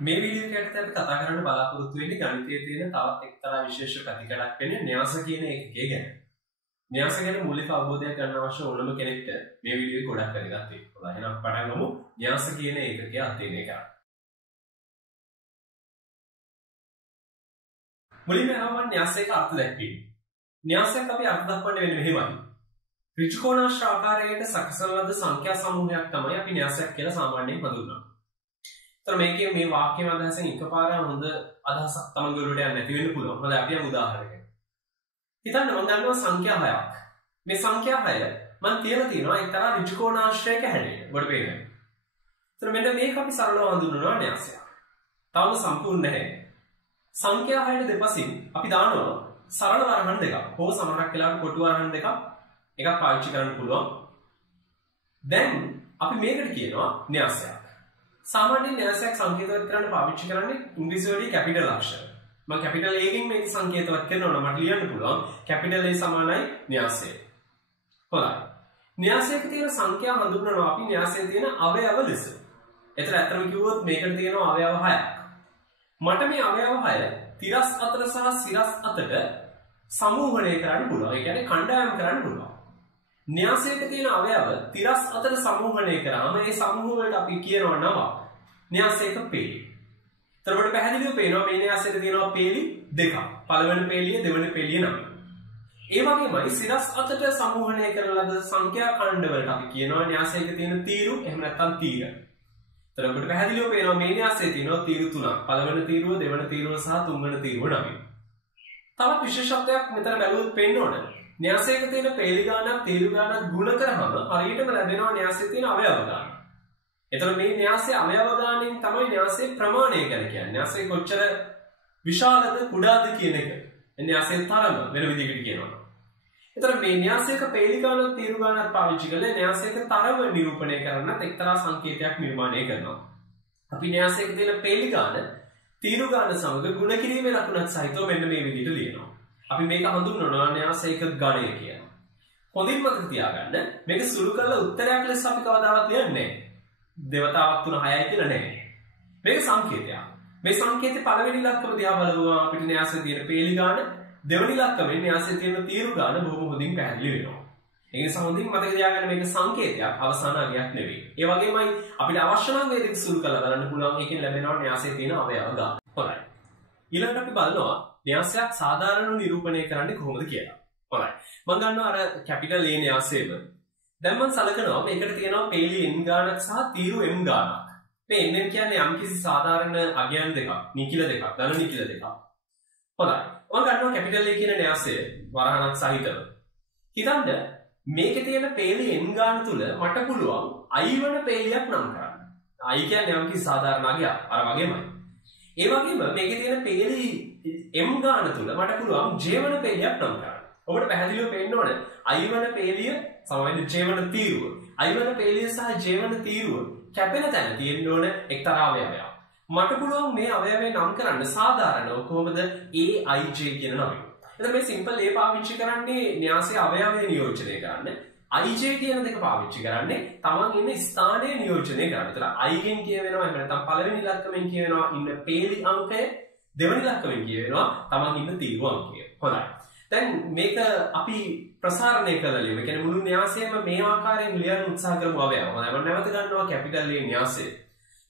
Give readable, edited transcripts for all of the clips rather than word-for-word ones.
මේ වීඩියෝ එකකට අපි කතා කරන්න බලාපොරොත්තු වෙන්නේ ගණිතයේ තියෙන තවත් එක්තරා විශේෂ පැතිකඩක් වෙන්නේ න්‍යාස කියන එකකේ ගැන. න්‍යාස ගැන මූලික අවබෝධයක් ගන්න අවශ්‍ය ඕනම කෙනෙක්ට මේ වීඩියෝ එක ගොඩක් වැදගත් වෙනවා. එහෙනම් පටන් ගමු න්‍යාස කියන එකකේ අධ්‍යයනය කරන්න. මුලින්ම යනවා න්‍යාසයක අර්ථ දැක්වීම. න්‍යාසයක් අපි අර්ථ දක්වන්න වෙන්නේ මෙහෙමයි. ත්‍රිකෝණාශ්‍ර ආකාරයකට සකසන ලද සංඛ්‍යා සමූහයක් තමයි අපි න්‍යාසයක් කියලා සාමාන්‍යයෙන් හඳුන්වන්නේ. तर මේකේ මේ වාක්‍යම අදහසෙන් එකපාරම හොඳ අදහසක් තමන්ගේ ඔළුවට යන්න නැති වෙන්න පුළුවන්. හොඳයි අපි යමු උදාහරණයකට. හිතන්න මම දන්නවා සංඛ්‍යා 6ක්. මේ සංඛ්‍යා 6 මම තියලා තියෙනවා එක්තරා ත්‍රිකෝණාශ්‍රයක හැඩයට. ඔබට පේනවා. तर මෙන්න මේක අපි සරලව හඳුන්වනවා න්‍යාසයක්. තවම සම්පූර්ණ නැහැ. සංඛ්‍යා 6ට දෙපසින් අපි දානවා සරල වරහන් දෙකක්. හෝ සමහරක් වෙලාවට කොටු වරහන් දෙකක් එකක් පාවිච්චි කරන්න පුළුවන්. දැන් අපි මේකට කියනවා න්‍යාසයක්. सामान्य न्यासයක් සංකේතවත් කරන්න පාවිච්චි කරන්නේ ඉංග්‍රීසි වලදී කැපිටල් අක්ෂර. මම කැපිටල් A ගෙන් මේක සංකේතවත් කරනවා මට ලියන්න පුළුවන් කැපිටල් A සමානයි න්‍යාසය. හොඳයි. න්‍යාසයක තියෙන සංඛ්‍යා හඳුන්වනවා අපි න්‍යාසයේ තියෙන අවයව ලෙස. ඒතර ඇත්තම කිව්වොත් මේකට තියෙන අවයව 6ක්. මට මේ අවයව 6 තිරස් අතර සහ සිරස් අතට සමූහණය කරන්න පුළුවන්. ඒ කියන්නේ කණ්ඩායම් කරන්න පුළුවන්. න්‍යාසයක තියෙන අවයව තිරස් අතර සමූහණය කරාම ඒ සමූහ වලට අපි කියනවා නම න්‍යාසයක පේලි. එතකොට පැහැදිලිව පේනවා මේ න්‍යාසයේ තියෙනවා පේලි දෙකක්. පළවෙනි පේලිය දෙවෙනි පේලිය නම. ඒ වගේමයි සිරස් අතට සමූහණය කරන ලද සංඛ්‍යා ඛණ්ඩ වලට අපි කියනවා න්‍යාසයක තියෙන තීරු එහෙම නැත්නම් තීර. එතකොට පැහැදිලිව පේනවා මේ න්‍යාසයේ තියෙනවා තීරු තුනක්. පළවෙනි තීරුව, දෙවෙනි තීරුව සහ තුන්වෙනි තීරුව නම. තවත් විශේෂත්වයක් මෙතන බැලුවොත් පේන්න ඕන. න්‍යාසයක තියෙන පේලි ගානක් තීරු ගානක් ගුණ කරාම හරියටම ලැබෙනවා න්‍යාසයේ තියෙන අවයව ගාන. එතකොට මේ න්‍යාසයේ අවයව ගානෙන් තමයි න්‍යාසයේ ප්‍රමාණය ගැන කියන්නේ. න්‍යාසයේ කොච්චර විශාලද කුඩාද කියන එක. න්‍යාසයේ තරම වෙන විදිහකට කියනවා. එතකොට මේ න්‍යාසයක පේලි ගානක් තීරු ගානක් පාවිච්චි කරලා න්‍යාසයක තරම නිරූපණය කරන්නත් එක්තරා සංකේතයක් නිර්මාණය කරනවා. අපි න්‍යාසයක තියෙන පේලි ගාන තීරු ගාන සමග ගුණ කිරීමේ ලකුණක් සහිතව මෙන්න මේ විදිහට ලියනවා. අපි මේක හඳුන්වනවා න්‍යාසයක ගණය කියලා. හොඳින් මතක තියාගන්න මේක සුළු කරලා උත්තරයක් ලෙස අපි කවදාවත් ලියන්නේ නැහැ. දෙවතාවක් 3 6යි කියලා නැහැ. මේක සංකේතයක්. මේ සංකේතේ පළවෙනි ඉලක්කම දිහා බලුවම අපිට න්‍යාසයේ තියෙන පේලි ගාන දෙවෙනි ඉලක්කමෙන් න්‍යාසයේ තියෙන තීරු ගාන බොහොම හොඳින් පැහැදිලි වෙනවා. ඒ නිසා හොඳින් මතක තියාගන්න මේක සංකේතයක් අවසාන අගයක් නෙවෙයි. ඒ වගේමයි අපිට අවශ්‍ය නම් මේ දෙක සුළු කරලා බලන්න පුළුවන් එකෙන් ලැබෙනවා න්‍යාසයේ තියෙන අවයව ගාන. හොඳයි. ඊළඟට අපි බලනවා න්‍යාසයක් සාධාරණ නිරූපණය කරන්නේ කොහොමද කියලා. හොඳයි. මම ගන්නවා අර කැපිටල් A න්‍යාසයම. දැන් මම සලකනවා මේකට තියෙනවා පේලි n ගානක් සහ තීරු m ගානක්. මේ n කියන්නේ යම්කිසි සාධාරණ අගයන් දෙකක්, නිකිල දෙකක්, ධන නිකිල දෙකක්. හොඳයි. මම ගන්නවා කැපිටල් A කියන න්‍යාසය වරහණක් සහිතව. හිතන්න මේකේ තියෙන පේලි n ගාන තුල මට පුළුවන් i වන පේලියක් නම් කරන්න. i කියන්නේ යම්කිසි සාධාරණ අගයක්. අර වගේමයි. ඒ වගේම මේකේ තියෙන පේලි m ගාන තුල මට පුළුවන් j වන පේලියක් නම් කරන්න. ඔබට පැහැදිලිව පේන්න ඕන i වන පේලිය සමවෙන්න j වන තීරුව. i වන පේලිය සහ j වන තීරුව කැපෙන තැන තියෙන්න ඕන එක්තරා අවයවයක්. මට පුළුවන් මේ අවයවය නම් කරන්න සාධාරණව කොහොමද aij කියන නමින්. එතකොට මේ සිම්පල් a පාවිච්චි කරන්නේ න්‍යාසයේ අවයවය නියෝජනය කරන්න. ij කියන දෙක පාවිච්චි කරන්නේ තමන් ඉන්න ස්ථානය නියෝජනය කරන්න. එතන i ගෙන් කියවෙනවා එහෙම නැත්නම් පළවෙනි ඉලක්කමෙන් කියවෙනවා ඉන්න පේලි අංකය, දෙවෙනි ඉලක්කමෙන් කියවෙනවා තමන් ඉන්න තීරුව අංකය. හොඳයි. දැන් මේක අපි ප්‍රසාරණය කරලා ලියමු. ඒ කියන්නේ මුළු න්‍යාසයම මේ ආකාරයෙන් ලියන්න උත්සාහ කරමු අවයව. හොඳයි. මම නැවත ගන්නවා කැපිටල් A න්‍යාසය.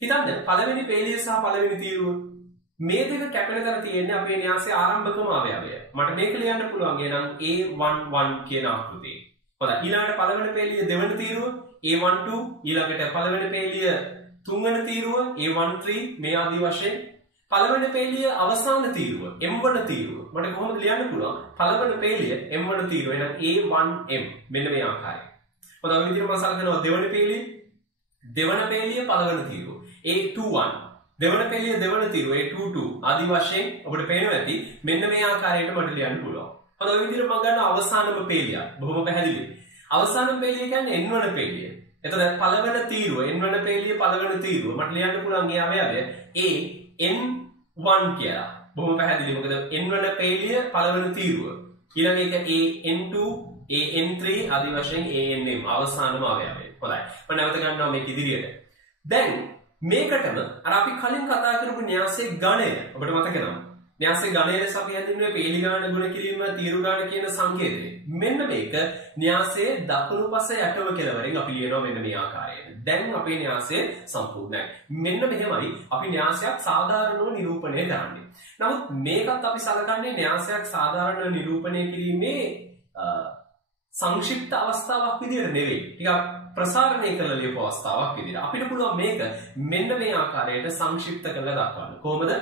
හිතන්න පළවෙනි පේලිය සහ පළවෙනි තීරුව මේ දෙක කැපෙන තැන තියෙන්නේ අපේ න්‍යාසයේ ආරම්භකම අවයවය. මට මේක ලියන්න පුළුවන් එහෙනම් A11 කියන ආකෘතිය. හොඳයි. ඊළඟට පළවෙනි පේලිය දෙවෙනි තීරුව A12, ඊළඟට පළවෙනි පේලිය තුන්වෙනි තීරුව A13 මේ ආදී වශයෙන් පළවෙනි පේලිය අවසාන තීරුව m වන තීරුව මට කොහොමද ලියන්න පුළුවන් පළවෙනි පේලිය m වන තීරුව එහෙනම් A1m මෙන්න මේ ආකාරයෙන්. හොඳයි මේ විදිහට මම සලකනවා දෙවෙනි පේලිය පළවෙනි තීරුව A21 දෙවෙනි පේලිය දෙවෙනි තීරුව A22 ආදී වශයෙන් ඔබට පේනවා ඇති මෙන්න මේ ආකාරයට මට ලියන්න පුළුවන්. හොඳයි මේ විදිහට මම ගන්න අවසානම පේලිය බොහොම පැහැදිලි. අවසානම පේලිය කියන්නේ n වන පේලිය. එතකොට පළවෙනි තීරුව n වන පේලිය පළවෙනි තීරුව මට ලියන්න පුළුවන් ඒ අවයවය an1 කියලා. බොහොම පැහැදිලි. මොකද n වන පේලිය පළවෙනි තීරුව. ඊළඟ එක an2, an3 ආදී වශයෙන් anm අවසානම අවයවය. හොඳයි. මම නැවත ගන්නවා මේක ඉදිරියට. දැන් මේකටම අර අපි කලින් කතා කරපු න්‍යාසයේ ගණය ඔබට මතක නේද? න්‍යාසයේ ගණය ලෙස අපි හඳුන්වන්නේ පේලි ගාන ගුණ කිරීම තීරු ගාන කියන සංකේතය. මෙන්න මේක න්‍යාසයේ දකුණු පස යටම කෙළවරෙන් අපි ලියනවා මෙන්න මේ ආකාරයට. දැන් අපේ න්‍යාසය සම්පූර්ණයි. මෙන්න මෙහෙමයි අපි න්‍යාසයක් සාධාරණව නිරූපණය කරන්නේ. නමුත් මේකත් අපි සලකන්නේ න්‍යාසයක් සාධාරණව නිරූපණය කිරීමේ සංක්ෂිප්ත අවස්ථාවක් විදිහට නෙවෙයි. ටිකක් ප්‍රසාරණය කරලා ලියපු අවස්ථාවක් විදිහට. අපිට පුළුවන් මේක මෙන්න මේ ආකාරයට සංක්ෂිප්ත කරලා දක්වන්න. කොහොමද?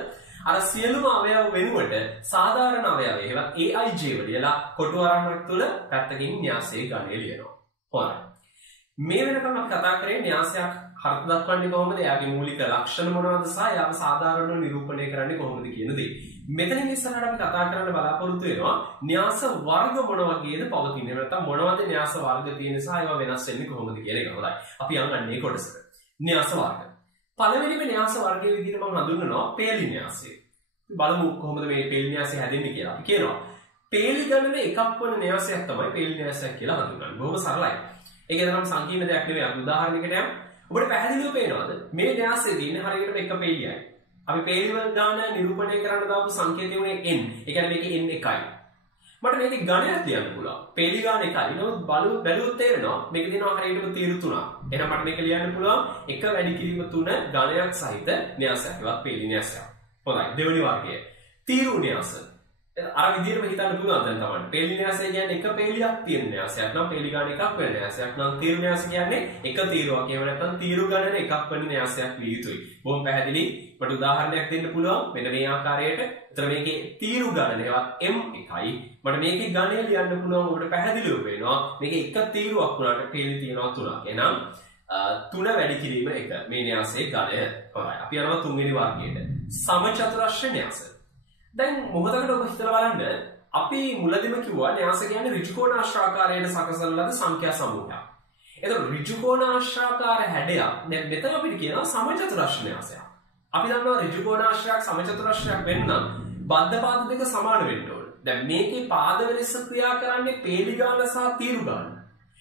අර සියලුම අවයව වෙනුවට සාධාරණ අවයව ඒවත් AIJ වලියලා කොටු ආරම්භයක් තුල පැත්තකින් න්‍යාසයේ ගණය ලියනවා. හොඳයි. මේ වෙනකම් අපි කතා කරේ න්‍යාසයක් අර්ථ දක්වන්නේ කොහොමද? එයාගේ මූලික ලක්ෂණ මොනවද සහ එයාව සාධාරණව නිරූපණය කරන්නේ කොහොමද කියන දේ. මෙතනින් ඉස්සරහට අපි කතා කරන්න බලාපොරොත්තු වෙනවා න්‍යාස වර්ග මොන වගේද පවතින්නේ. නැත්නම් මොනවද න්‍යාස වර්ග තියෙන සහ ඒවා වෙනස් වෙන්නේ කොහොමද කියන එක. හොඳයි. අපි යන්නේ කොටසට. න්‍යාස වර්ග. පළවෙනිම න්‍යාස වර්ගයේ විදිහට මම හඳුන්වනවා පේලි න්‍යාසය. බලමු කොහොමද මේ පේලි න්‍යාසය හැදෙන්නේ කියලා. අපි කියනවා පේලි ගණන එකක් වන න්‍යාසයක් තමයි පේලි න්‍යාසයක් කියලා හඳුන්වන්නේ. බොහොම සරලයි. ඒක තරම් සංකීර්ණ දෙයක් නෙවෙයි. අපි උදාහරණයකට යමු. ඔබට පැහැදිලිව පේනවද මේ න්‍යාසයේ තියෙන හරියටම එක පේලියයි. අපි පේලි වල ගාන නිරූපණය කරන්න දාපු සංකේතය උනේ n. ඒ කියන්නේ මේකේ n එකයි. මට මේකේ ගණයක් ලියන්න පුළුවන්. පේලි ගාන එකයි. නමුත් බැලුවොත් තේරෙනවා මේක දෙනවා හරියටම තීරු 3ක්. එහෙනම් මට මේක ලියන්න පුළුවන් එක වැඩි කිරීම 3 ගණයක් සහිත න්‍යාසයක්. ඒවත් පේලි න්‍යාසයක්. හොඳයි. දෙවෙනි වර්ගය. තීරු න්‍යාස. අර විදිහටම හිතන්න පුළුවන් දැන් තමයි. පේලි න්‍යාසය කියන්නේ එක පේලියක් තියෙන න්‍යාසයක් නම් පේලි ගාන එකක් වෙන න්‍යාසයක් නම් තීරු න්‍යාස කියන්නේ එක තීරුවක්. එහෙම නැත්නම් තීරු ගණන එකක් වෙන න්‍යාසයක් විය යුතුයි. බොහොම පැහැදිලි. මට උදාහරණයක් දෙන්න පුළුවන් මෙන්න මේ ආකාරයට. එතන මේකේ තීරු ගණන ඒවත් m එකයි. මට මේකේ ගණය ලියන්න පුළුවන් ඔබට පැහැදිලිව පේනවා. මේකේ එක තීරුවක් වුණාට පේලි තියෙනවා 3ක්. එහෙනම් 3 වැඩි කිරීම 1 මේ න්‍යාසයේ ගණය. හොඳයි. අපි යනවා තුන්වෙනි වර්ගයට. සමචතුරස්‍ර න්‍යාස. දැන් මොහොතකට ඔබ හිතලා බලන්න අපි මුලදීම කිව්වා න්‍යාස කියන්නේ ඍජුකෝණාශ්‍රාකාරයට සකසන ලද සංඛ්‍යා සමූහයක්. එතකොට ඍජුකෝණාශ්‍රාකාර හැඩයක් දැන් මෙතන අපිට කියනවා සමචතුරස්‍ර න්‍යාසයක්. අපි දන්නවා ඍජුකෝණාශ්‍රයක් සමචතුරස්‍රයක් වෙන්න බද්ධ පාද දෙක සමාන වෙන්න ඕන. දැන් මේකේ පාද වෙනස ක්‍රියා කරන්නේ පේලි ගාන සහ තීරු ගාන.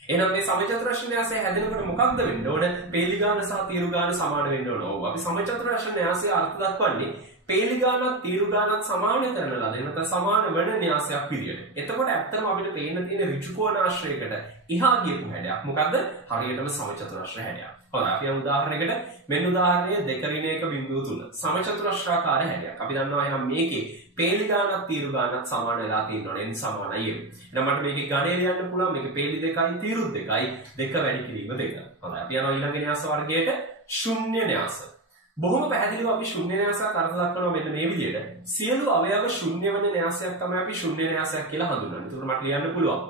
එහෙනම් මේ සමචතුරස්‍ර න්‍යාසය හැදෙනකොට මොකක්ද වෙන්න ඕන? පේලි ගාන සහ තීරු ගාන සමාන වෙන්න ඕන. ඔව් අපි සමචතුරස්‍ර න්‍යාසය අර්ථ දක්වන්නේ පේලි ගානත් තීරු ගානත් සමාන කරන ලද නැත්නම් සමාන වෙන න්‍යාසයක් පිළියෙල. එතකොට ඇත්තම අපිට පේන්න තියෙන ඍජුකෝණාශ්‍රයකට එහා ගියපු හැඩයක්. මොකද්ද? හරියටම සමචතුරස්‍ර හැඩයක්. හොඳයි. අපි උදාහරණයකට මෙන්න උදාහරණය 2.1.3 සමචතුරස්‍රාකාර හැඩයක්. අපි දන්නවා එහෙනම් මේකේ පේලි ගානත් තීරු ගානත් සමාන වෙලා තියෙනවා. n සමානයි. එහෙනම් මට මේකේ ගණය ලියන්න පුළුවන්. මේකේ පේලි 2යි තීරු 2යි 2 වැඩි කිරීම 2. හොඳයි. අපි යනවා ඊළඟ න්‍යාස වර්ගයට ශුන්‍ය න්‍යාස. බොහොම පැහැදිලිව අපි ශුන්‍ය න්‍යාසයක් අර්ථ දක්වනවා මෙන්න මේ විදිහට. සියලු අවයව ශුන්‍ය වෙන න්‍යාසයක් තමයි අපි ශුන්‍ය න්‍යාසයක් කියලා හඳුන්වන්නේ. ඒකට මට ලියන්න පුළුවන්.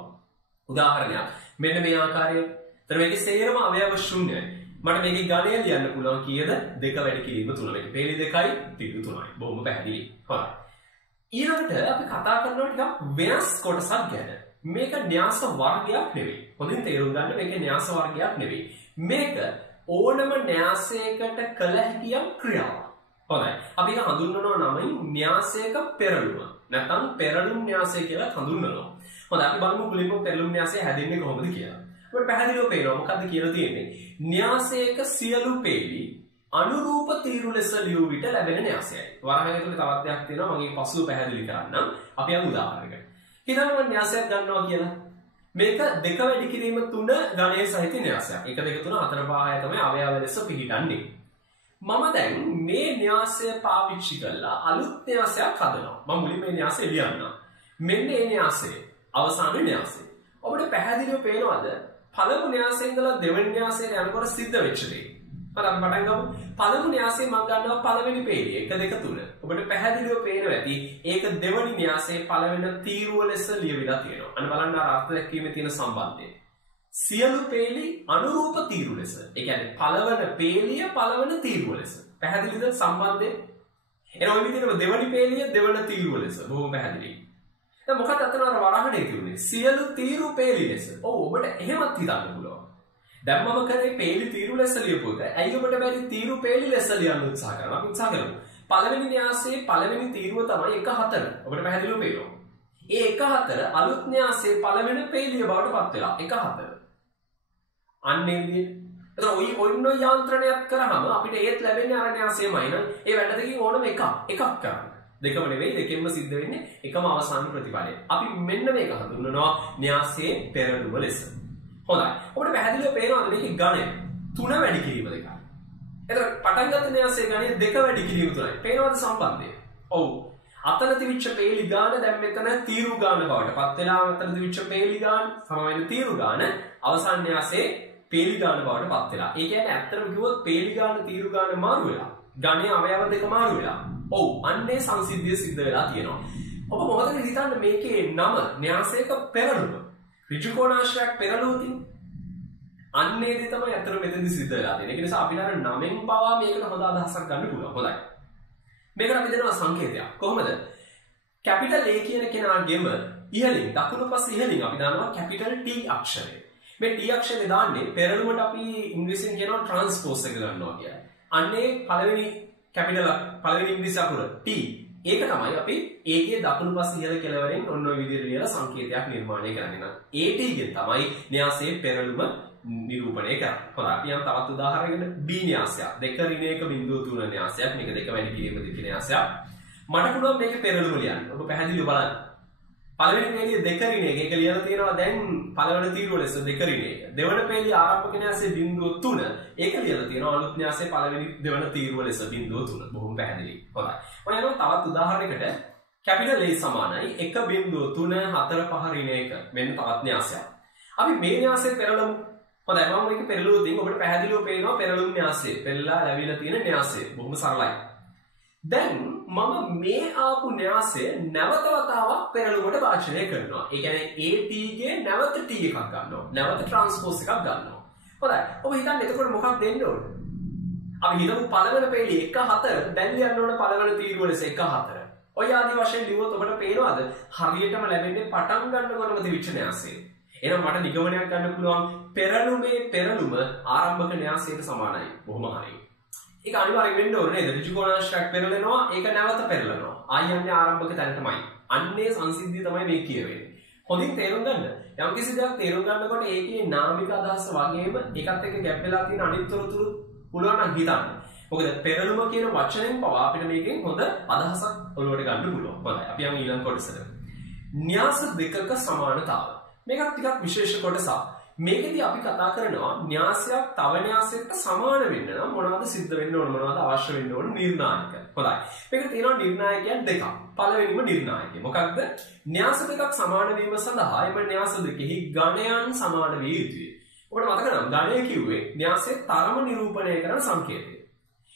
උදාහරණයක්. මෙන්න මේ ආකාරයේ. එතන මේකේ සේරම අවයව ශුන්‍යයි. මට මේකේ ගණය ලියන්න පුළුවන් කීයද? 2 වැඩි කිරීම 3. මේක පේලි 2යි තීරු 3යි. බොහොම පැහැදිලි. හොඳයි. ඊළඟට අපි කතා කරනවා ටිකක් වෙනස් කොටසක් ගැන. මේක න්‍යාස වර්ගයක් නෙවෙයි. හොඳින් තේරුම් ගන්න මේක න්‍යාස වර්ගයක් නෙවෙයි. මේක ඕනම න්‍යාසයකට කළ හැකි යම් ක්‍රියාවක්. හොඳයි. අපි ඒක හඳුන්වනවා නමින් න්‍යාසයක පෙරළුම. නැත්නම් පෙරළුම් න්‍යාසය කියලා හඳුන්වනවා. හොඳයි. අපි බලමු මුලින්ම පෙරළුම් න්‍යාසය හැදෙන්නේ කොහොමද කියලා. අපිට පැහැදිලිව පේනවා මොකද්ද කියලා තියෙන්නේ. න්‍යාසයක සියලු පේලි අනුරූප තීරු ලෙස ලියු විට ලැබෙන න්‍යාසයයි. වරහන් ඇතුලේ තවත් දෙයක් තියෙනවා. මම පසුව පැහැදිලි කරන්නම්. අපි අර උදාහරණයකට. හිතන්න මම න්‍යාසයක් ගන්නවා කියලා. මේක 2 වැඩි කිරීම 3 ගණයේ සහිත න්‍යාසයක්. 1 2 3 4 5 තමයි අවයව ලෙස පිළිගන්නේ. මම දැන් මේ න්‍යාසය පාවිච්චි කරලා අලුත් න්‍යාසයක් හදනවා. මම මුලින්ම මේ න්‍යාසය ලියන්නම්. මෙන්න මේ න්‍යාසය අවසාන න්‍යාසය. ඔබට පැහැදිලිව පේනවද? පළමු න්‍යාසයෙන් ඉඳලා දෙවෙනි න්‍යාසයට යනකොට සිද්ධ වෙච්ච දේ. හරි අපි පටන් ගමු. පළමු න්‍යාසයෙන් මම ගන්නවා පළවෙනි පේළිය 1 2 3. ඔබට පැහැදිලිව පේනවා ඇති ඒක දෙවෙනි න්‍යාසයේ පළවෙනි තීරුව ලෙස ලියවිලා තියෙනවා. අන්න බලන්න අර අර්ථ දැක්වීමේ තියෙන සම්බන්ධය. සියලු පේළි අනුරූප තීරු ලෙස. ඒ කියන්නේ පළවන පේළිය පළවන තීරුව ලෙස. පැහැදිලිද සම්බන්ධය? එන ඔය විදිහටම දෙවෙනි පේළිය දෙවෙනි තීරුව ලෙස. බොහොම පැහැදිලි. දැන් මොකක්ද අතන අර වරහණේ තිබුණේ? සියලු තීරු පේළි ලෙස. ඔව් ඔබට එහෙමත් හිතන්න පුළුවන්. දැන් මම කරේ පේළි තීරු ලෙස ලියපු එක. ඇයි ඔබට බැරි තීරු පේළි ලෙස ලියන්න උත්සාහ කරනවා? අපි උත්සාහ කරමු. පළවෙනි න්‍යාසයේ පළවෙනි තීරුව තමයි 1 4. ඔබට පැහැදිලිව පේනවා. ඒ 1 4 අලුත් න්‍යාසයේ පළවෙනි පේළිය බවට පත් වෙලා 1 4. අන්නේ විදිහට එතකොට ඔන්න යාන්ත්‍රණයක් කරාම අපිට ඒත් ලැබෙන්නේ අර න්‍යාසයමයි නේද? ඒ වැඩ දෙකකින් ඕනම එකක් කරන්න. දෙකම නෙවෙයි දෙකෙන්ම සිද්ධ වෙන්නේ එකම අවසාන ප්‍රතිඵලය. අපි මෙන්න මේක හඳුන්වනවා න්‍යාසයේ පෙරළුම ලෙස. හොඳයි. ඔබට පැහැදිලිව පේනවද මේකේ ගණය 3 වැඩි කිරීම දෙකයි. එතකොට පටන් ගන්න න්‍යාසයේ ගණය 2 වැඩි කිරීම 3යි. පේනවද සම්බන්ධය? ඔව්. අතන තිබිච්ච පේලි ගාන දැන් මෙතන තීරු ගාන බවට පත් වෙලා මෙතන තිබිච්ච පේලි ගාන සම වෙන තීරු ගාන අවසාන න්‍යාසයේ පේලි ගාන බවට පත් වෙලා. ඒ කියන්නේ ඇත්තටම කිව්වොත් පේලි ගාන තීරු ගාන මාරු වෙලා. ගණයේ අවයව දෙක මාරු වෙලා. ඔව් අන්නේ සංසිද්ධිය සිද්ධ වෙලා තියෙනවා. ඔබ මොකටද හිතන්නේ මේකේ නම න්‍යාසයක පෙරළුම. ඍජුකෝණාශ්‍රයක් පෙරළුවකින් අන්නේ දේ තමයි ඇත්තටම මෙතනදි සිද්ධ වෙලා තියෙන්නේ. ඒ නිසා අපිට අර නමෙන් පවා මේකට හොඳ අදහසක් ගන්න පුළුවන්. හොඳයි. මේකට අපි දෙනවා සංකේතයක්. කොහොමද? කැපිටල් A කියන කෙනාගේම ඉහළින් දකුණු පස ඉහළින් අපි දානවා කැපිටල් T අක්ෂරය. මේ T අක්ෂරය දාන්නේ පෙරළුමට අපි ඉංග්‍රීසියෙන් කියනවා ට්‍රාන්ස්පෝස් එක ගන්නවා කියලා. අන්නේ පළවෙනි කැපිටල් පළවෙනි ඉංග්‍රීසි අකුර T. ඒක තමයි අපි A ගේ දකුණු පස ඉහළ කෙළවරෙන් ඔන්න ඔය විදිහට ලියලා සංකේතයක් නිර්මාණය කරන්නේ. AT ගෙන් තමයි න්‍යාසයේ පෙරළුම නිරූපණය කරන්නේ. හොඳයි අපි යම් තවත් උදාහරණයකට B න්‍යාසයක් 2.1.3 න්‍යාසයක් මේක 2 වැඩි කිරීම දෙක න්‍යාසයක් මට පුළුවන් මේක පෙරළුම ලියන්න. ඔබ පැහැදිලිව බලන්න. පළවෙනි පේලිය 2.1 ඒක ලියලා තියෙනවා දැන් පළවෙනි තීරුව ලෙස 2.1. දෙවන පේලිය ආරම්භක න්‍යාසයේ 0.3 ඒක ලියලා තියෙනවා අලුත් න්‍යාසයේ පළවෙනි දෙවන තීරුව ලෙස 0.3. බොහොම පැහැදිලි. හොඳයි. මම යනවා තවත් උදාහරණයකට කැපිටල් A සමානයි 1.35 මෙන්න තවත් න්‍යාසයක්. අපි මේ න්‍යාසයේ පෙරළුමු. හොඳයි මම මේක පෙරළුව දෙන්න ඔබට පැහැදිලිව පේනවා පෙරළුම් න්‍යාසය. පෙරලා ලැබිලා තියෙන න්‍යාසය. බොහොම සරලයි. දැන් මම මේ ආපු න්‍යාසය නැවත වතාවක් පෙරළුමට වාචනය කරනවා. ඒ කියන්නේ AT ගේ නැවත T එකක් ගන්නවා. නැවත ට්‍රාන්ස්පෝස් එකක් ගන්නවා. හොඳයි. ඔබ හිතන්නේ එතකොට මොකක්ද දෙන්න ඕනේ? අපි හිතමු පළවෙනි පේලිය 1.4 දැන් ලියන්න ඕන පළවෙනි තීරුව ලෙස 1.4. ඔය ආදි වශයෙන් ලියුවොත් ඔබට පේනවද හරියටම ලැබෙන්නේ පටන් ගන්නකොටම තිබිච්ච න්‍යාසය. එහෙනම් මට නිගමනයක් ගන්න පුළුවන් පෙරළුමේ පෙරළුම ආරම්භක න්‍යාසයට සමානයි. බොහොම හරියි. ඒක අනිවාර්යෙන් වෙන්න ඕනේ නේද? ඍජුකෝණාශ්‍රයක් පෙරලෙනවා ඒක නැවත පෙරලනවා. ආයන්නේ ආරම්භක තැනටමයි. අන්නේ සංසිද්ධිය තමයි මේ කියවෙන්නේ. හොඳින් තේරුම් ගන්න. යම් කිසි දෙයක් තේරුම් ගන්නකොට ඒකේ නාමික අදහස වගේම ඒකත් එක්ක ගැප් වෙලා තියෙන අනිත් තොරතුරු පුළුවන් නම් හිතන්න. මොකද පෙරළුම කියන වචනයෙන් පවා අපිට මේකෙන් හොඳ අදහසක් ඔලුවට ගන්න පුළුවන්. හොඳයි. අපි යමු ඊළඟ කොටසට. න්‍යාස දෙකක සමානතාව. මේකත් ටිකක් විශේෂ කොටසක්. මේකෙදී අපි කතා කරනවා න්‍යාසයක් තව න්‍යාසයකට සමාන වෙන්න නම් මොනවද සිද්ධ වෙන්න ඕන මොනවද අවශ්‍ය වෙන්න ඕන නිර්ණායක. හොඳයි. මේක තියෙනවා නිර්ණායකයන් දෙකක්. පළවෙනිම නිර්ණායකය. මොකක්ද? න්‍යාස දෙකක් සමාන වීම සඳහා එම න්‍යාස දෙකෙහි ගණයන් සමාන විය යුතුයි. ඔබට මතක නම් ගණය කිව්වේ න්‍යාසයේ තරම නිරූපණය කරන සංකේතය.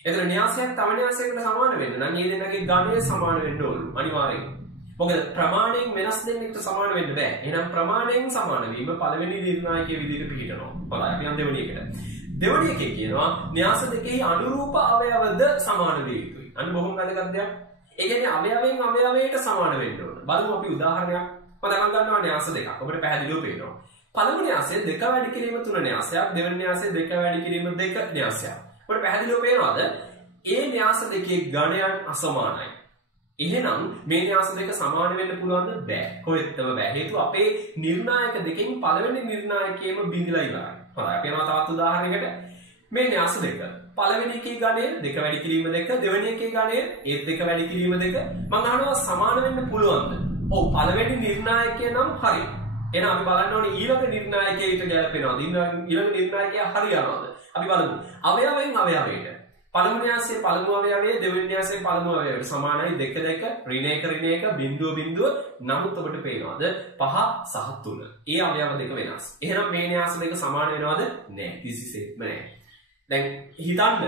එතන න්‍යාසයක් තව න්‍යාසයකට සමාන වෙන්න නම් මේ දෙන්නගේ ගණය සමාන වෙන්න ඕන අනිවාර්යයෙන්. මොකද ප්‍රමාණයෙන් වෙනස් දෙන්නෙක්ට සමාන වෙන්න බෑ. එහෙනම් ප්‍රමාණයෙන් සමාන වීම පළවෙනි නිර්ණායකයේ විදිහට පිළිගනවා. බලන්න අපි යම් දෙවෙනි එකට. දෙවෙනි එකේ කියනවා න්‍යාස දෙකෙහි අනුරූප අවයවද සමාන විය යුතුයි. අන්න බොහොම වැදගත් දෙයක්. ඒ කියන්නේ අවයවයෙන් අවයවයට සමාන වෙන්න ඕන. බලමු අපි උදාහරණයක්. මම දැන් ගන්නවා න්‍යාස දෙකක්. ඔබට පැහැදිලිව පේනවා. පළවෙනි න්‍යාසය 2 වැඩි කිරීම 3 න්‍යාසයක්. දෙවෙනි න්‍යාසය 2 වැඩි කිරීම 2 න්‍යාසයක්. ඔබට පැහැදිලිව පේනවද? ඒ න්‍යාස දෙකේ ගණයන් අසමානයි. එහෙනම් මේ න්‍යාස දෙක සමාන වෙන්න පුළුවන්ද? බෑ. කොහෙත්ම බෑ. හේතුව අපේ නිර්ණායක දෙකෙන් පළවෙනි නිර්ණායකයේම බිඳිලා ඉවරයි. හොඳයි. අපි යනවා තවත් උදාහරණයකට. මේ න්‍යාස දෙක. පළවෙනි එකේ ගණය 2 වැඩි කිරීම 2, දෙවෙනි එකේ ගණය ඒත් 2 වැඩි කිරීම 2. මම අහනවා සමාන වෙන්න පුළුවන්ද? ඔව් පළවෙනි නිර්ණායකය නම් හරි. එහෙනම් අපි බලන්න ඕනේ ඊළඟ නිර්ණායකයට ගැලපෙනවද? ඊළඟ නිර්ණායකය හරියනවද? අපි බලමු. අවයවයෙන් අවයවයට පළමු න්‍යාසයේ පළමු අවයවයේ දෙවෙනි න්‍යාසයේ පළමු අවයවයට සමානයි 2 2 ඍණ 1 ඍණ 1 බිංදුව බිංදුව. නමුත් ඔබට පේනවද 5 සහ 3 ඒ අවයව දෙක වෙනස්. එහෙනම් මේ න්‍යාස දෙක සමාන වෙනවද? නෑ. කිසිසේත්ම නෑ. දැන් හිතන්න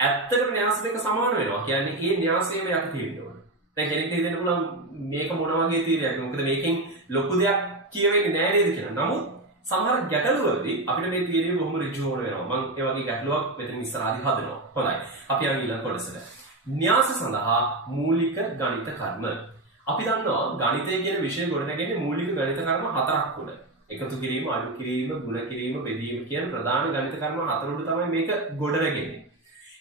ඇත්තටම න්‍යාස දෙක සමාන වෙනවා කියන්නේ ඒ න්‍යාසයේම යට තියෙන්න ඕන. දැන් කෙනෙක්ට හිතෙන්න පුළුවන් මේක මොන වගේ තීරයක්. මොකද මේකෙන් ලොකු දෙයක් කියවෙන්නේ නෑ නේද කියලා. නමුත් සමහර ගැටලුවලදී අපිට මේ තීරණය බොහොම ඍජුව වෙනවා. මම ඒ වගේ ගැටලුවක් මෙතන ඉස්සරහදී හදනවා. හොඳයි. අපි යන ඊළඟ කොටසට. න්‍යාස සඳහා මූලික ගණිත කර්ම. අපි දන්නවා ගණිතය කියන විෂය ගොඩනැගෙන්නේ මූලික ගණිත කර්ම 4ක් උඩ. එකතු කිරීම, අඩු කිරීම, ගුණ කිරීම, බෙදීම කියන ප්‍රධාන ගණිත කර්ම 4 උඩ තමයි මේක ගොඩනැගෙන්නේ.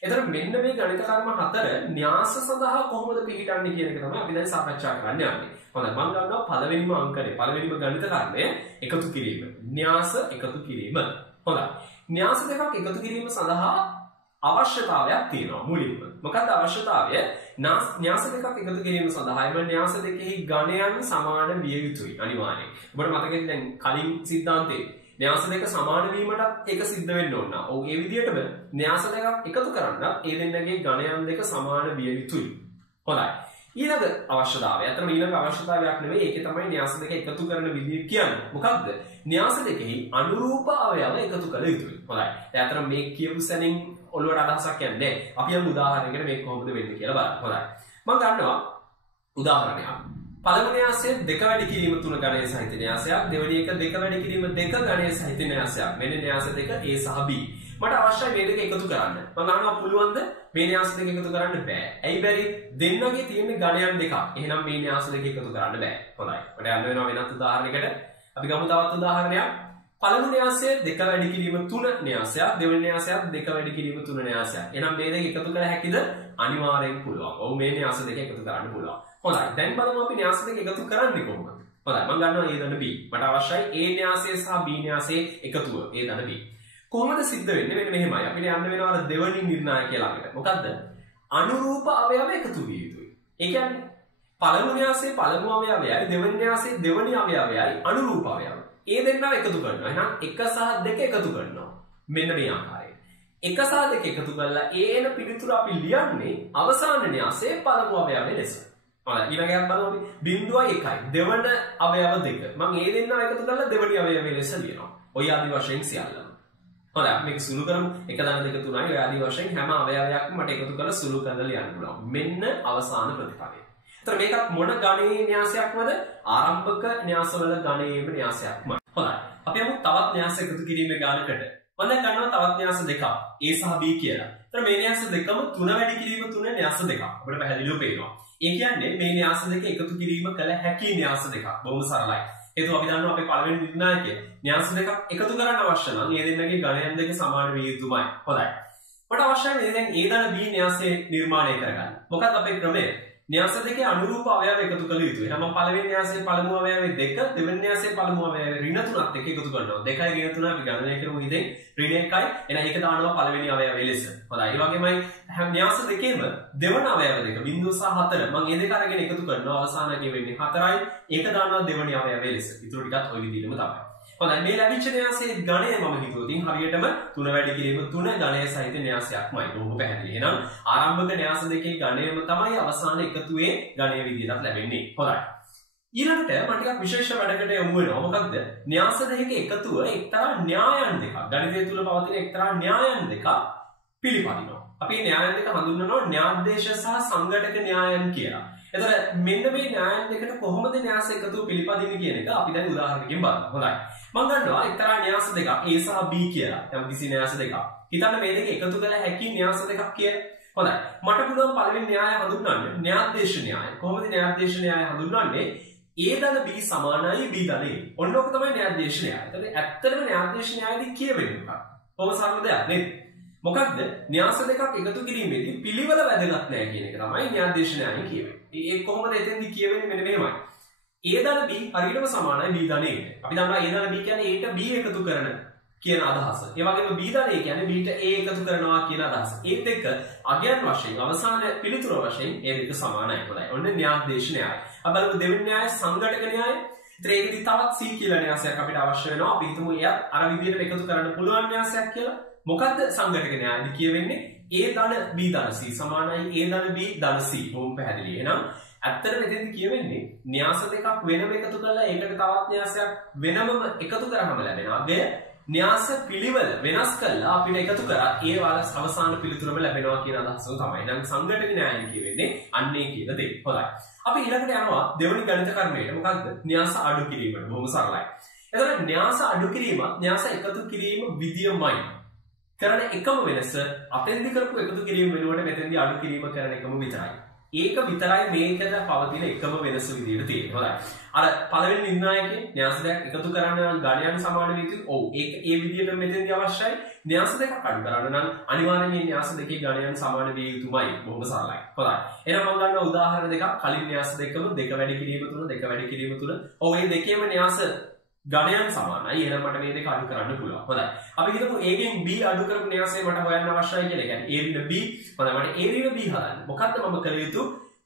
එතකොට මෙන්න මේ ගණිත කර්ම 4 න්‍යාස සඳහා කොහොමද පිළිටන්නේ කියන එක තමයි අපි දැන් සාකච්ඡා කරන්න යන්නේ. හොඳයි මම ගන්නවා පළවෙනිම අංකය. පළවෙනිම ගණිත කර්මය එකතු කිරීම. න්‍යාස එකතු කිරීම. හොඳයි. න්‍යාස දෙකක් එකතු කිරීම සඳහා අවශ්‍යතාවයක් තියෙනවා මුලින්ම. මොකක්ද අවශ්‍යතාවය? න්‍යාස දෙකක් එකතු කිරීම සඳහා එම න්‍යාස දෙකෙහි ගණයන් සමාන විය යුතුයි අනිවාර්යයෙන්. ඔබට මතකද දැන් කලින් සිද්ධාන්තයේ න්‍යාස දෙක සමාන වීමටත් ඒක සිද්ධ වෙන්න ඕන. ඔව් ඒ විදිහටම න්‍යාස දෙකක් එකතු කරන්න ඒ දෙන්නගේ ගණයන් දෙක සමාන විය යුතුයි. හොඳයි. ඊළඟ අවශ්‍යතාවය. අතරම ඊළඟ අවශ්‍යතාවයක් නෙවෙයි. ඒකේ තමයි න්‍යාස දෙක එකතු කරන විදිය කියන්නේ. මොකක්ද? න්‍යාස දෙකෙහි අනුරූප අවයව එකතු කළ යුතුයි. හොඳයි. දැන් අතර මේ කියපු සැනින් ඔළුවට අදහසක් යන්නේ. අපි යමු උදාහරණයකට මේක කොහොමද වෙන්නේ කියලා බලන්න. හොඳයි. මම ගන්නවා උදාහරණයක්. පළමු න්‍යාසය 2 වැඩි කිරීම 3 ගණයේ සහිත න්‍යාසයක්. දෙවෙනි එක 2 වැඩි කිරීම 2 ගණයේ සහිත න්‍යාසයක්. මෙන්න න්‍යාස දෙක A සහ B. මට අවශ්‍යයි මේ දෙක එකතු කරන්න. මම අහනවා පුළුවන්ද මේ න්‍යාස දෙක එකතු කරන්න? බෑ. ඇයි බැරි? දෙන්නගේ තියෙන ගණයන් දෙකක්. එහෙනම් මේ න්‍යාස දෙක එකතු කරන්න බෑ. හොඳයි. මට යන්න වෙනවා වෙනත් උදාහරණයකට. අපි ගමු තවත් උදාහරණයක්. පළමු න්‍යාසය 2 වැඩි කිරීම 3 න්‍යාසයක්. දෙවෙනි න්‍යාසයක් 2 වැඩි කිරීම 3 න්‍යාසයක්. එහෙනම් මේ දෙක එකතු කළ හැකිද? අනිවාර්යෙන් පුළුවන්. ඔව් මේ න්‍යාස දෙක එකතු කරන්න පුළුවන්. හොඳයි. දැන් බලමු අපි න්‍යාස දෙක එකතු කරන්නේ කොහොමද? හොඳයි. මම ගන්නවා A දන B. මට අවශ්‍යයි A න්‍යාසය සහ B න්‍යාසයේ එකතුව. A දන B. කොහොමද සිද්ධ වෙන්නේ? මෙන්න මෙහෙමයි. අපිට යන්න වෙනවා අර දෙවෙනි නිර්ණායකය ළඟට. මොකද්ද? අනුරූප අවයව එකතු විය යුතුයි. ඒ කියන්නේ පළමු න්‍යාසයේ පළමු අවයවයයි දෙවෙනි න්‍යාසයේ දෙවෙනි අවයවයයි අනුරූප අවයව. ඒ දෙන්නව එකතු කරනවා. එහෙනම් 1 සහ 2 එකතු කරනවා. මෙන්න මේ ආකාරයෙන්. 1 සහ 2 එකතු කරලා ඒ එන පිළිතුර අපි ලියන්නේ අවසාන න්‍යාසයේ පළමු අවයවය ලෙස. හොඳයි. ඊළඟට බලමු අපි 0.1 දෙවන අවයව 2. මම ඒ දෙන්නව එකතු කරලා දෙවෙනි අවයවය ලෙස ලියනවා. ඔය ආදි වශයෙන් සියල්ලම. හොඳයි. අපි මේක සුළු කරමු. 1 දන 2 3යි. ඔය ආදි වශයෙන් හැම අවයවයක්ම මට එකතු කරලා සුළු කරලා ලියන්න පුළුවන්. මෙන්න අවසාන ප්‍රතිඵලය. එතකොට මේකත් මොන ගණයේ න්‍යාසයක්මද? ආරම්භක න්‍යාසවල ගණයේම න්‍යාසයක්මයි. හොඳයි. අපි යමු තවත් න්‍යාස එකතු කිරීමේ ගානකට. මම දැන් ගන්නවා තවත් න්‍යාස දෙකක්. A සහ B කියලා. එතකොට මේ න්‍යාස දෙකම 3 වැඩි කිරීම 3 න්‍යාස දෙකක්. අපිට පැහැදිලිව පේනවා. ඒ කියන්නේ මේ න්‍යාස දෙක එකතු කිරීම කළ හැකි න්‍යාස දෙකක්. බොහොම සරලයි. හේතුව අපි දන්නවා අපේ පළවෙනි නිර්ණායකය න්‍යාස දෙකක් එකතු කරන්න අවශ්‍ය නම් ඒ දෙන්නගේ ගණයන් දෙක සමාන විය යුතුමයි. හොඳයි. මට අවශ්‍යයි මේ දැන් A දන B න්‍යාසය නිර්මාණය කරගන්න. මොකක්ද අපේ ක්‍රමය? න්‍යාස දෙකේ අනුරූප අවයව එකතු කළ යුතුයි. එහෙනම් පළවෙනි න්‍යාසයේ පළමු අවයවයේ 2, දෙවෙනි න්‍යාසයේ පළමු අවයවයේ ඍණ 3ත් එක්ක එකතු කරනවා. 2යි ඍණ 3 අපි ගණනය කරමු ඉතින් ඍණ 1යි. එහෙනම් ඒක දානවා පළවෙනි අවයවයේ ලෙස. හොඳයි. ඒ වගේමයි හැම න්‍යාස දෙකේම දෙවන අවයව දෙක 0 සහ 4. මම මේ දෙක අරගෙන එකතු කරනවා. අවසානයේ වෙන්නේ 4යි. ඒක දානවා දෙවෙනි අවයවයේ ලෙස. ඊටු ටිකත් ওই විදිහටම තමයි. හොඳයි. මේ ලැබිච්ච න්‍යාසයේ ගණය මම හිතුවා ඉතින් හරියටම 3 වැඩි කිරීම 3 ගණය සහිත න්‍යාසයක්මයි. බොහොම පැහැදිලි. එහෙනම් ආරම්භක න්‍යාස දෙකේ ගණයම තමයි අවසාන එකතුවේ ගණය විදිහට ලැබෙන්නේ. හොඳයි. ඊළඟට මම ටිකක් විශේෂ වැඩකට යමු වෙනවා. මොකක්ද? න්‍යාස දෙකක එකතුව එක්තරා න්‍යායන් දෙකක්. ගණිතය තුල පවතින එක්තරා න්‍යායන් දෙකක් පිළිපදිනවා. අපි මේ න්‍යායන් දෙක හඳුන්වනවා න්‍යායාධීශ සහ සංඝටක න්‍යායන් කියලා. එතකොට මෙන්න මේ න්‍යායන් දෙකට කොහොමද න්‍යාස එකතුව පිළිපදින්නේ කියන එක අපි දැන් උදාහරණකින් බලමු. හොඳයි. මම ගන්නවා එක්තරා න්‍යාස දෙකක් A සහ B කියලා. යම් කිසි න්‍යාස දෙකක්. හිතන්න මේ දෙක එකතු කළ හැකි න්‍යාස දෙකක් කියලා. හොඳයි. මට පුළුවන් පළවෙනි න්‍යාය හඳුන්වන්න න්‍යායාධීශ න්‍යාය. කොහොමද න්‍යායාධීශ න්‍යාය හඳුන්වන්නේ? A ධන B සමානයි B ධන A. ඔන්න ඔක තමයි න්‍යායාධීශ න්‍යාය. එතකොට ඇත්තටම න්‍යායාධීශ න්‍යායදී කියවෙන්නේ මොකක්ද? කොහොම සරල දෙයක් නේද? මොකක්ද? න්‍යාස දෙකක් එකතු කිරීමේදී පිළිවෙල වැදගත් නැහැ කියන එක තමයි න්‍යායාධීශ න්‍යාය කියවෙන්නේ. ඒ කොහොමද එතෙන්දී කියවෙන්නේ? මෙන්න මෙහෙමයි. A ධන B හරියටම සමානයි B ධන A ට. අපි දන්නවා A ධන B කියන්නේ A ට B එකතු කරන කියන අදහස. ඒ වගේම B ධන A කියන්නේ B ට A එකතු කරනවා කියන අදහස. ඒ දෙක අගයන් වශයෙන් අවසාන පිළිතුර වශයෙන් ඒ දෙක සමානයි. හොඳයි. ඔන්න න්‍යායාධීශ න්‍යාය. අපි බලමු දෙවෙනි න්‍යාය සංඝටක න්‍යාය. ඒතර ඒකෙදි තවත් C කියලා න්‍යාසයක් අපිට අවශ්‍ය වෙනවා. අපි හිතමු එයත් අර විදිහට එකතු කරන්න පුළුවන් න්‍යාසයක් කියලා. මොකද්ද සංඝටක න්‍යායදී කියවෙන්නේ? A ධන B ධන C සමානයි A ධන B ධන C. බොහොම පැහැදිලි. එහෙනම් ඇත්තටම එතෙන්ද කියවෙන්නේ න්‍යාස දෙකක් වෙනම එකතු කරලා ඒකට තවත් න්‍යාසයක් වෙනමම එකතු කරාම ලැබෙන අගය න්‍යාස පිළිවෙල වෙනස් කරලා අපිට එකතු කරා ඒ වල අවසාන පිළිතුරම ලැබෙනවා කියන අදහස තමයි. නම් සංඝටක න්‍යායය කියවෙන්නේ අන්නේ කියන දේ. හොඳයි. අපි ඊළඟට යනවා දෙවෙනි ගණිත කර්මයට. මොකක්ද? න්‍යාස අඩු කිරීමට. බොහොම සරලයි. එතකොට න්‍යාස අඩු කිරීම න්‍යාස එකතු කිරීම විදියමයි. කරන එකම වෙනස අතෙන්දි කරපු එකතු කිරීම වෙනුවට මෙතෙන්දි අඩු කිරීම කරන එකම විතරයි. ඒක විතරයි මේකට පවතින එකම වෙනස විදියට තියෙන්නේ. හොඳයි. අර පළවෙනි නිර්ණායකයේ න්‍යාස දෙකක් එකතු කරන්න නම් ගණයන් සමාන විය යුතුයි. ඔව්. ඒක ඒ විදියට මෙතෙන්දි අවශ්‍යයි. න්‍යාස දෙකක් අඩු කරන්න නම් අනිවාර්යයෙන් මේ න්‍යාස දෙකේ ගණයන් සමාන විය යුතුමයි. බොහොම සරලයි. හොඳයි. එහෙනම් මම ගන්නවා උදාහරණ දෙකක්. කලින් න්‍යාස දෙකම 2 වැඩි කිරීම 3 2 වැඩි කිරීම 3. ඔව් මේ දෙකේම න්‍යාස ගණයන් සමානයි. එහෙනම් මට මේ දෙක අඩු කරන්න පුළුවන්. හොඳයි. අපි හිතමු A ගෙන් B අඩු කරපු න්‍යාසය මට හොයන්න අවශ්‍යයි කියලා. ඒ කියන්නේ A ඍණ B හොඳයි මට A ඍණ B හදන්න. මොකද්ද මම කළ යුතු?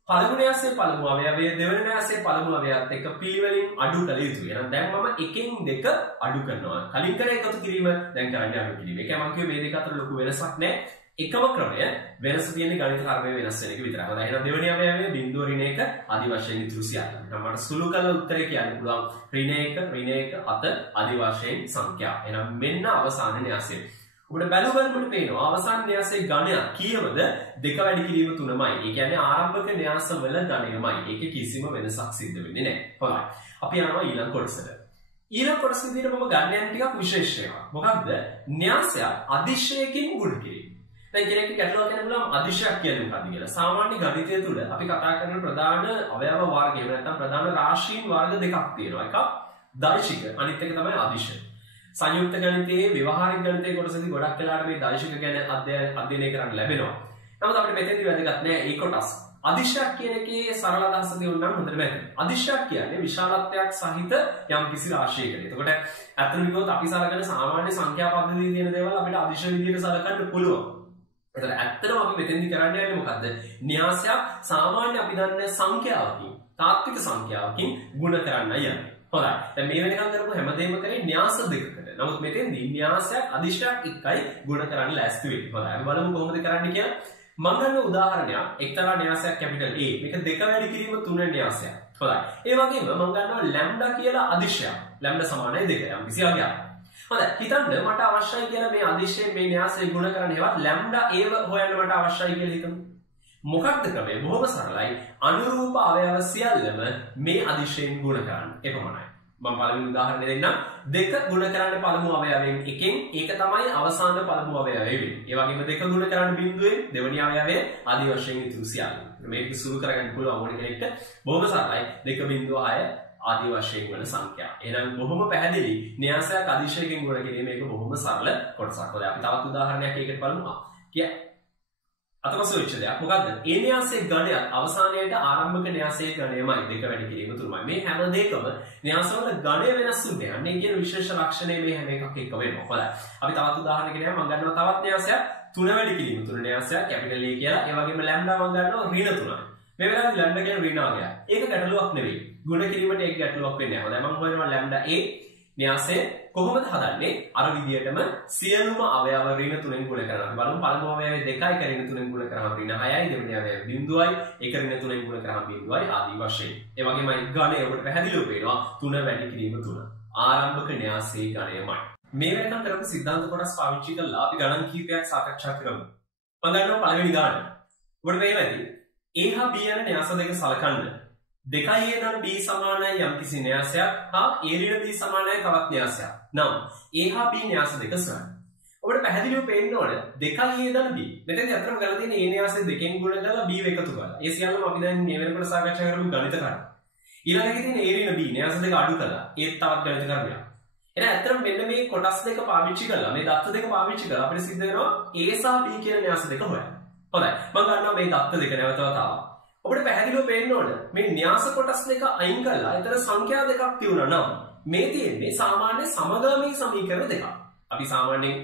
පළමු න්‍යාසයේ පළමු අවයවය දෙවෙනි න්‍යාසයේ පළමු අවයවයත් එක්ක පිළිවෙලින් අඩු කළ යුතුයි. එහෙනම් දැන් මම එකෙන් දෙක අඩු කරනවා. කලින් කර එකතු කිරීම දැන් කරන්නේ අඩු කිරීම. ඒකයි මම කිව්වේ මේ දෙක අතර ලොකු වෙනසක් නැහැ. එකම ක්‍රමය වෙනස තියෙන්නේ ගණිත කර්මයේ වෙනස් වෙන එක විතරයි. හොඳයි එහෙනම් දෙවෙනි අවයවයේ බිංදුව ඍණ 1 ආදි වශයෙන් ඉතුරු සියල්ල. එහෙනම් මට සුළු කළ උත්තරේ කියන්න පුළුවන් ඍණ 1 7 ආදි වශයෙන් සංඛ්‍යා. එහෙනම් මෙන්න අවසාන න්‍යාසය. ඔබට බැලුවම පේනවා අවසාන න්‍යාසයේ ගණය කීයමද? දෙක වැඩි කිරීම 3මයි. ඒ කියන්නේ ආරම්භක න්‍යාසවල ගණයමයි. ඒකේ කිසිම වෙනසක් සිද්ධ වෙන්නේ නැහැ. හොඳයි. අපි යනවා ඊළඟ කොටසට. ඊළඟ කොටස විදිහට මම ගණන් ටිකක් විශේෂ එකක්. මොකක්ද? න්‍යාසය අදිශයකින් ගුණ කිරීම. දැන් කෙනෙක් ගැටලුවක් කරන්න පුළුවන් අදිශයක් කියන්නේ මොකක්ද කියලා. සාමාන්‍ය ගණිතය තුල අපි කතා කරන ප්‍රධාන අවයව වර්ග එහෙම නැත්නම් ප්‍රධාන රාශීන් වර්ග දෙකක් තියෙනවා. එකක් දෛශික, අනිත් එක තමයි අදිශ. සංයුක්ත ගණිතයේ ව්‍යවහාරික ගණිතයේ කොටසදී ගොඩක් වෙලාවට මේ දෛශික ගැන අධ්‍යයනය කරන්න ලැබෙනවා. නමුත් අපිට මෙතෙන්දී වැදගත් නෑ ඒ කොටස්. අදිශයක් කියන එකේ සරල අදහස දෙවුනම් හොඳටම ඇති. අදිශයක් කියන්නේ විශාලත්වයක් සහිත යම් කිසි රාශියකට. එතකොට අත්‍තරම කිව්වොත් අපි සලකන සාමාන්‍ය සංඛ්‍යා පද්ධතියේ තියෙන දේවල් අපිට අදිශ විදිහට සලකන්න පුළුවන්. එතකොට ඇත්තටම අපි මෙතෙන්දී කරන්න යන්නේ මොකද්ද? න්‍යාසයක් සාමාන්‍ය අපි දන්න සංඛ්‍යාවකින්, තාත්වික සංඛ්‍යාවකින් ගුණ කරන්න යන්නේ. හොඳයි. දැන් මේ වෙනකන් කරපු හැමදේම කරේ න්‍යාස දෙකකට. නමුත් මෙතෙන්දී න්‍යාසයක් අදිශයක් එක්කයි ගුණ කරන්න ලෑස්ති වෙන්නේ. හොඳයි. අපි බලමු කොහොමද කරන්නේ කියලා. මම ගන්න උදාහරණයක් එක්තරා න්‍යාසයක් කැපිටල් A. මේක දෙක වැඩි කිරීම 3 න්‍යාසයක්. හොඳයි. ඒ වගේම මම ගන්නවා ලැම්ඩා කියලා අදිශයක්. ලැම්ඩා සමානයි 2. යම් කිසි අගයක්. හොඳයි. හිතන්න මට අවශ්‍යයි කියලා මේ අදිශයෙන් මේ න්‍යාසය ගුණ කරන්න හේවත් ලැම්ඩා A හොයන්න මට අවශ්‍යයි කියලා හිතමු. මොකක්ද ක්‍රමය? බොහොම සරලයි. අනුරූප අවයව සියල්ලම මේ අදිශයෙන් ගුණ කරන්න. එපමණයි. මම පළවෙනි උදාහරණය දෙන්නම්. 2 ගුණ කරන්න පළමු අවයවයෙන් එකෙන් ඒක තමයි අවසාන පළමු අවයවය වෙන්නේ. ඒ වගේම 2 ගුණ කරන්න බිංදුවෙන් දෙවෙනි අවයවය ආදී වශයෙන් ඉතුරු සියල්ල. මේක සුළු කරගන්න පුළුවන් ඕන කෙනෙක්ට. බොහොම සරලයි. 2.6 ආදී වශයෙන් වන සංඛ්‍යා. එහෙනම් බොහොම පැහැදිලි න්‍යාසයක් අදිශයකින් ගුණ කිරීම මේක බොහොම සරල කොටසක්. හොඳයි අපි තවත් උදාහරණයක් ඒකට බලමු. අතපසු වෙච්ච දෙයක් මොකද්ද? ඒ න්‍යාසයේ ගණය අවසානයේට ආරම්භක න්‍යාසයේ ගණයමයි දෙක වැඩි කිරීම 3මයි. මේ හැම දෙයකම න්‍යාසවල ගණය වෙනස් වෙන්නේ. අන්නේ කියන විශේෂ ලක්ෂණය මේ හැම එකක් එක්ක වෙනවා. හොඳයි. අපි තවත් උදාහරණයකට යමු. මම ගන්නවා තවත් න්‍යාසයක් 3 වැඩි කිරීම 3 න්‍යාසයක් කැපිටල් A කියලා. ඒ වගේම ලැම්ඩා මම ගන්නවා ඍණ 3යි. මේ වෙලාවේ ලැම්ඩා කියන ඍණ ආගයක්. ඒක ගැටලුවක් නෙවෙයි. ගුණ කිරීමට ඒක ගැටලුවක් වෙන්නේ නැහැ. හොඳයි. මම හොයනවා ලැම්ඩා A න්‍යාසය කොහොමද හදන්නේ? අර විදියටම සියලුම අවයව ඍණ 3ෙන් ගුණ කරනවා. අපි බලමු පළමු අවයවයේ 2යි ඍණ 3ෙන් ගුණ කරාම ඍණ 6යි, දෙවෙනි අවයවයේ බිංදුවයි, ඒක ඍණ 3ෙන් ගුණ කරාම බිංදුවයි ආදී වශයෙන්. ඒ වගේමයි ගණය ඔබට පැහැදිලිව පේනවා 3 වැඩි කිරීම 3. ආරම්භක න්‍යාසයේ ගණයමයි. මේ වෙනකන් කරපු සිද්ධාන්ත කොටස් පාවිච්චි කරලා අපි ගණන් කිහිපයක් සාකච්ඡා කරමු. මම ගන්නවා පළවෙනි ගාන. ඔබට මේවැදී A හා B යන න්‍යාස දෙක සලකන්න. 2a ධන b සමානයි යම්කිසි න්‍යාසයක් හා a ඍණ b සමානයි තවත් න්‍යාසයක්. නම් a හා b න්‍යාස දෙක සමානයි. ඔබට පැහැදිලිව පේන්න ඕන 2a ධන b. මෙතනදී අතරම ගලා තියෙන a න්‍යාසය දෙකෙන් ගුණ කරලා b එකතු කරලා. ඒ සියල්ලම අපි දැන් මේ වෙනකොට සාකච්ඡා කරමු ගණිත කර්ම. ඊළඟට තියෙන a ඍණ b න්‍යාස දෙක අඩු කරලා ඒත් තවත් ගණිත කර්මයක්. එහෙනම් අතරම මෙන්න මේ කොටස් දෙක පාවිච්චි කරලා මේ දත්ත දෙක පාවිච්චි කරලා අපිට සිද්ධ වෙනවා a සහ b කියන න්‍යාස දෙක හොයන්න. හොඳයි. මම ගන්නවා මේ දත්ත දෙක නැවතවත් ආවා. ඔබට පැහැදිලිව පේන්න ඕන මේ න්‍යාස කොටස් දෙක අයින් කරලා ඊතර සංඛ්‍යා දෙකක් තියුණා නම් මේ තියෙන්නේ සාමාන්‍ය සමගාමී සමීකරණ දෙකක්. අපි සාමාන්‍යයෙන්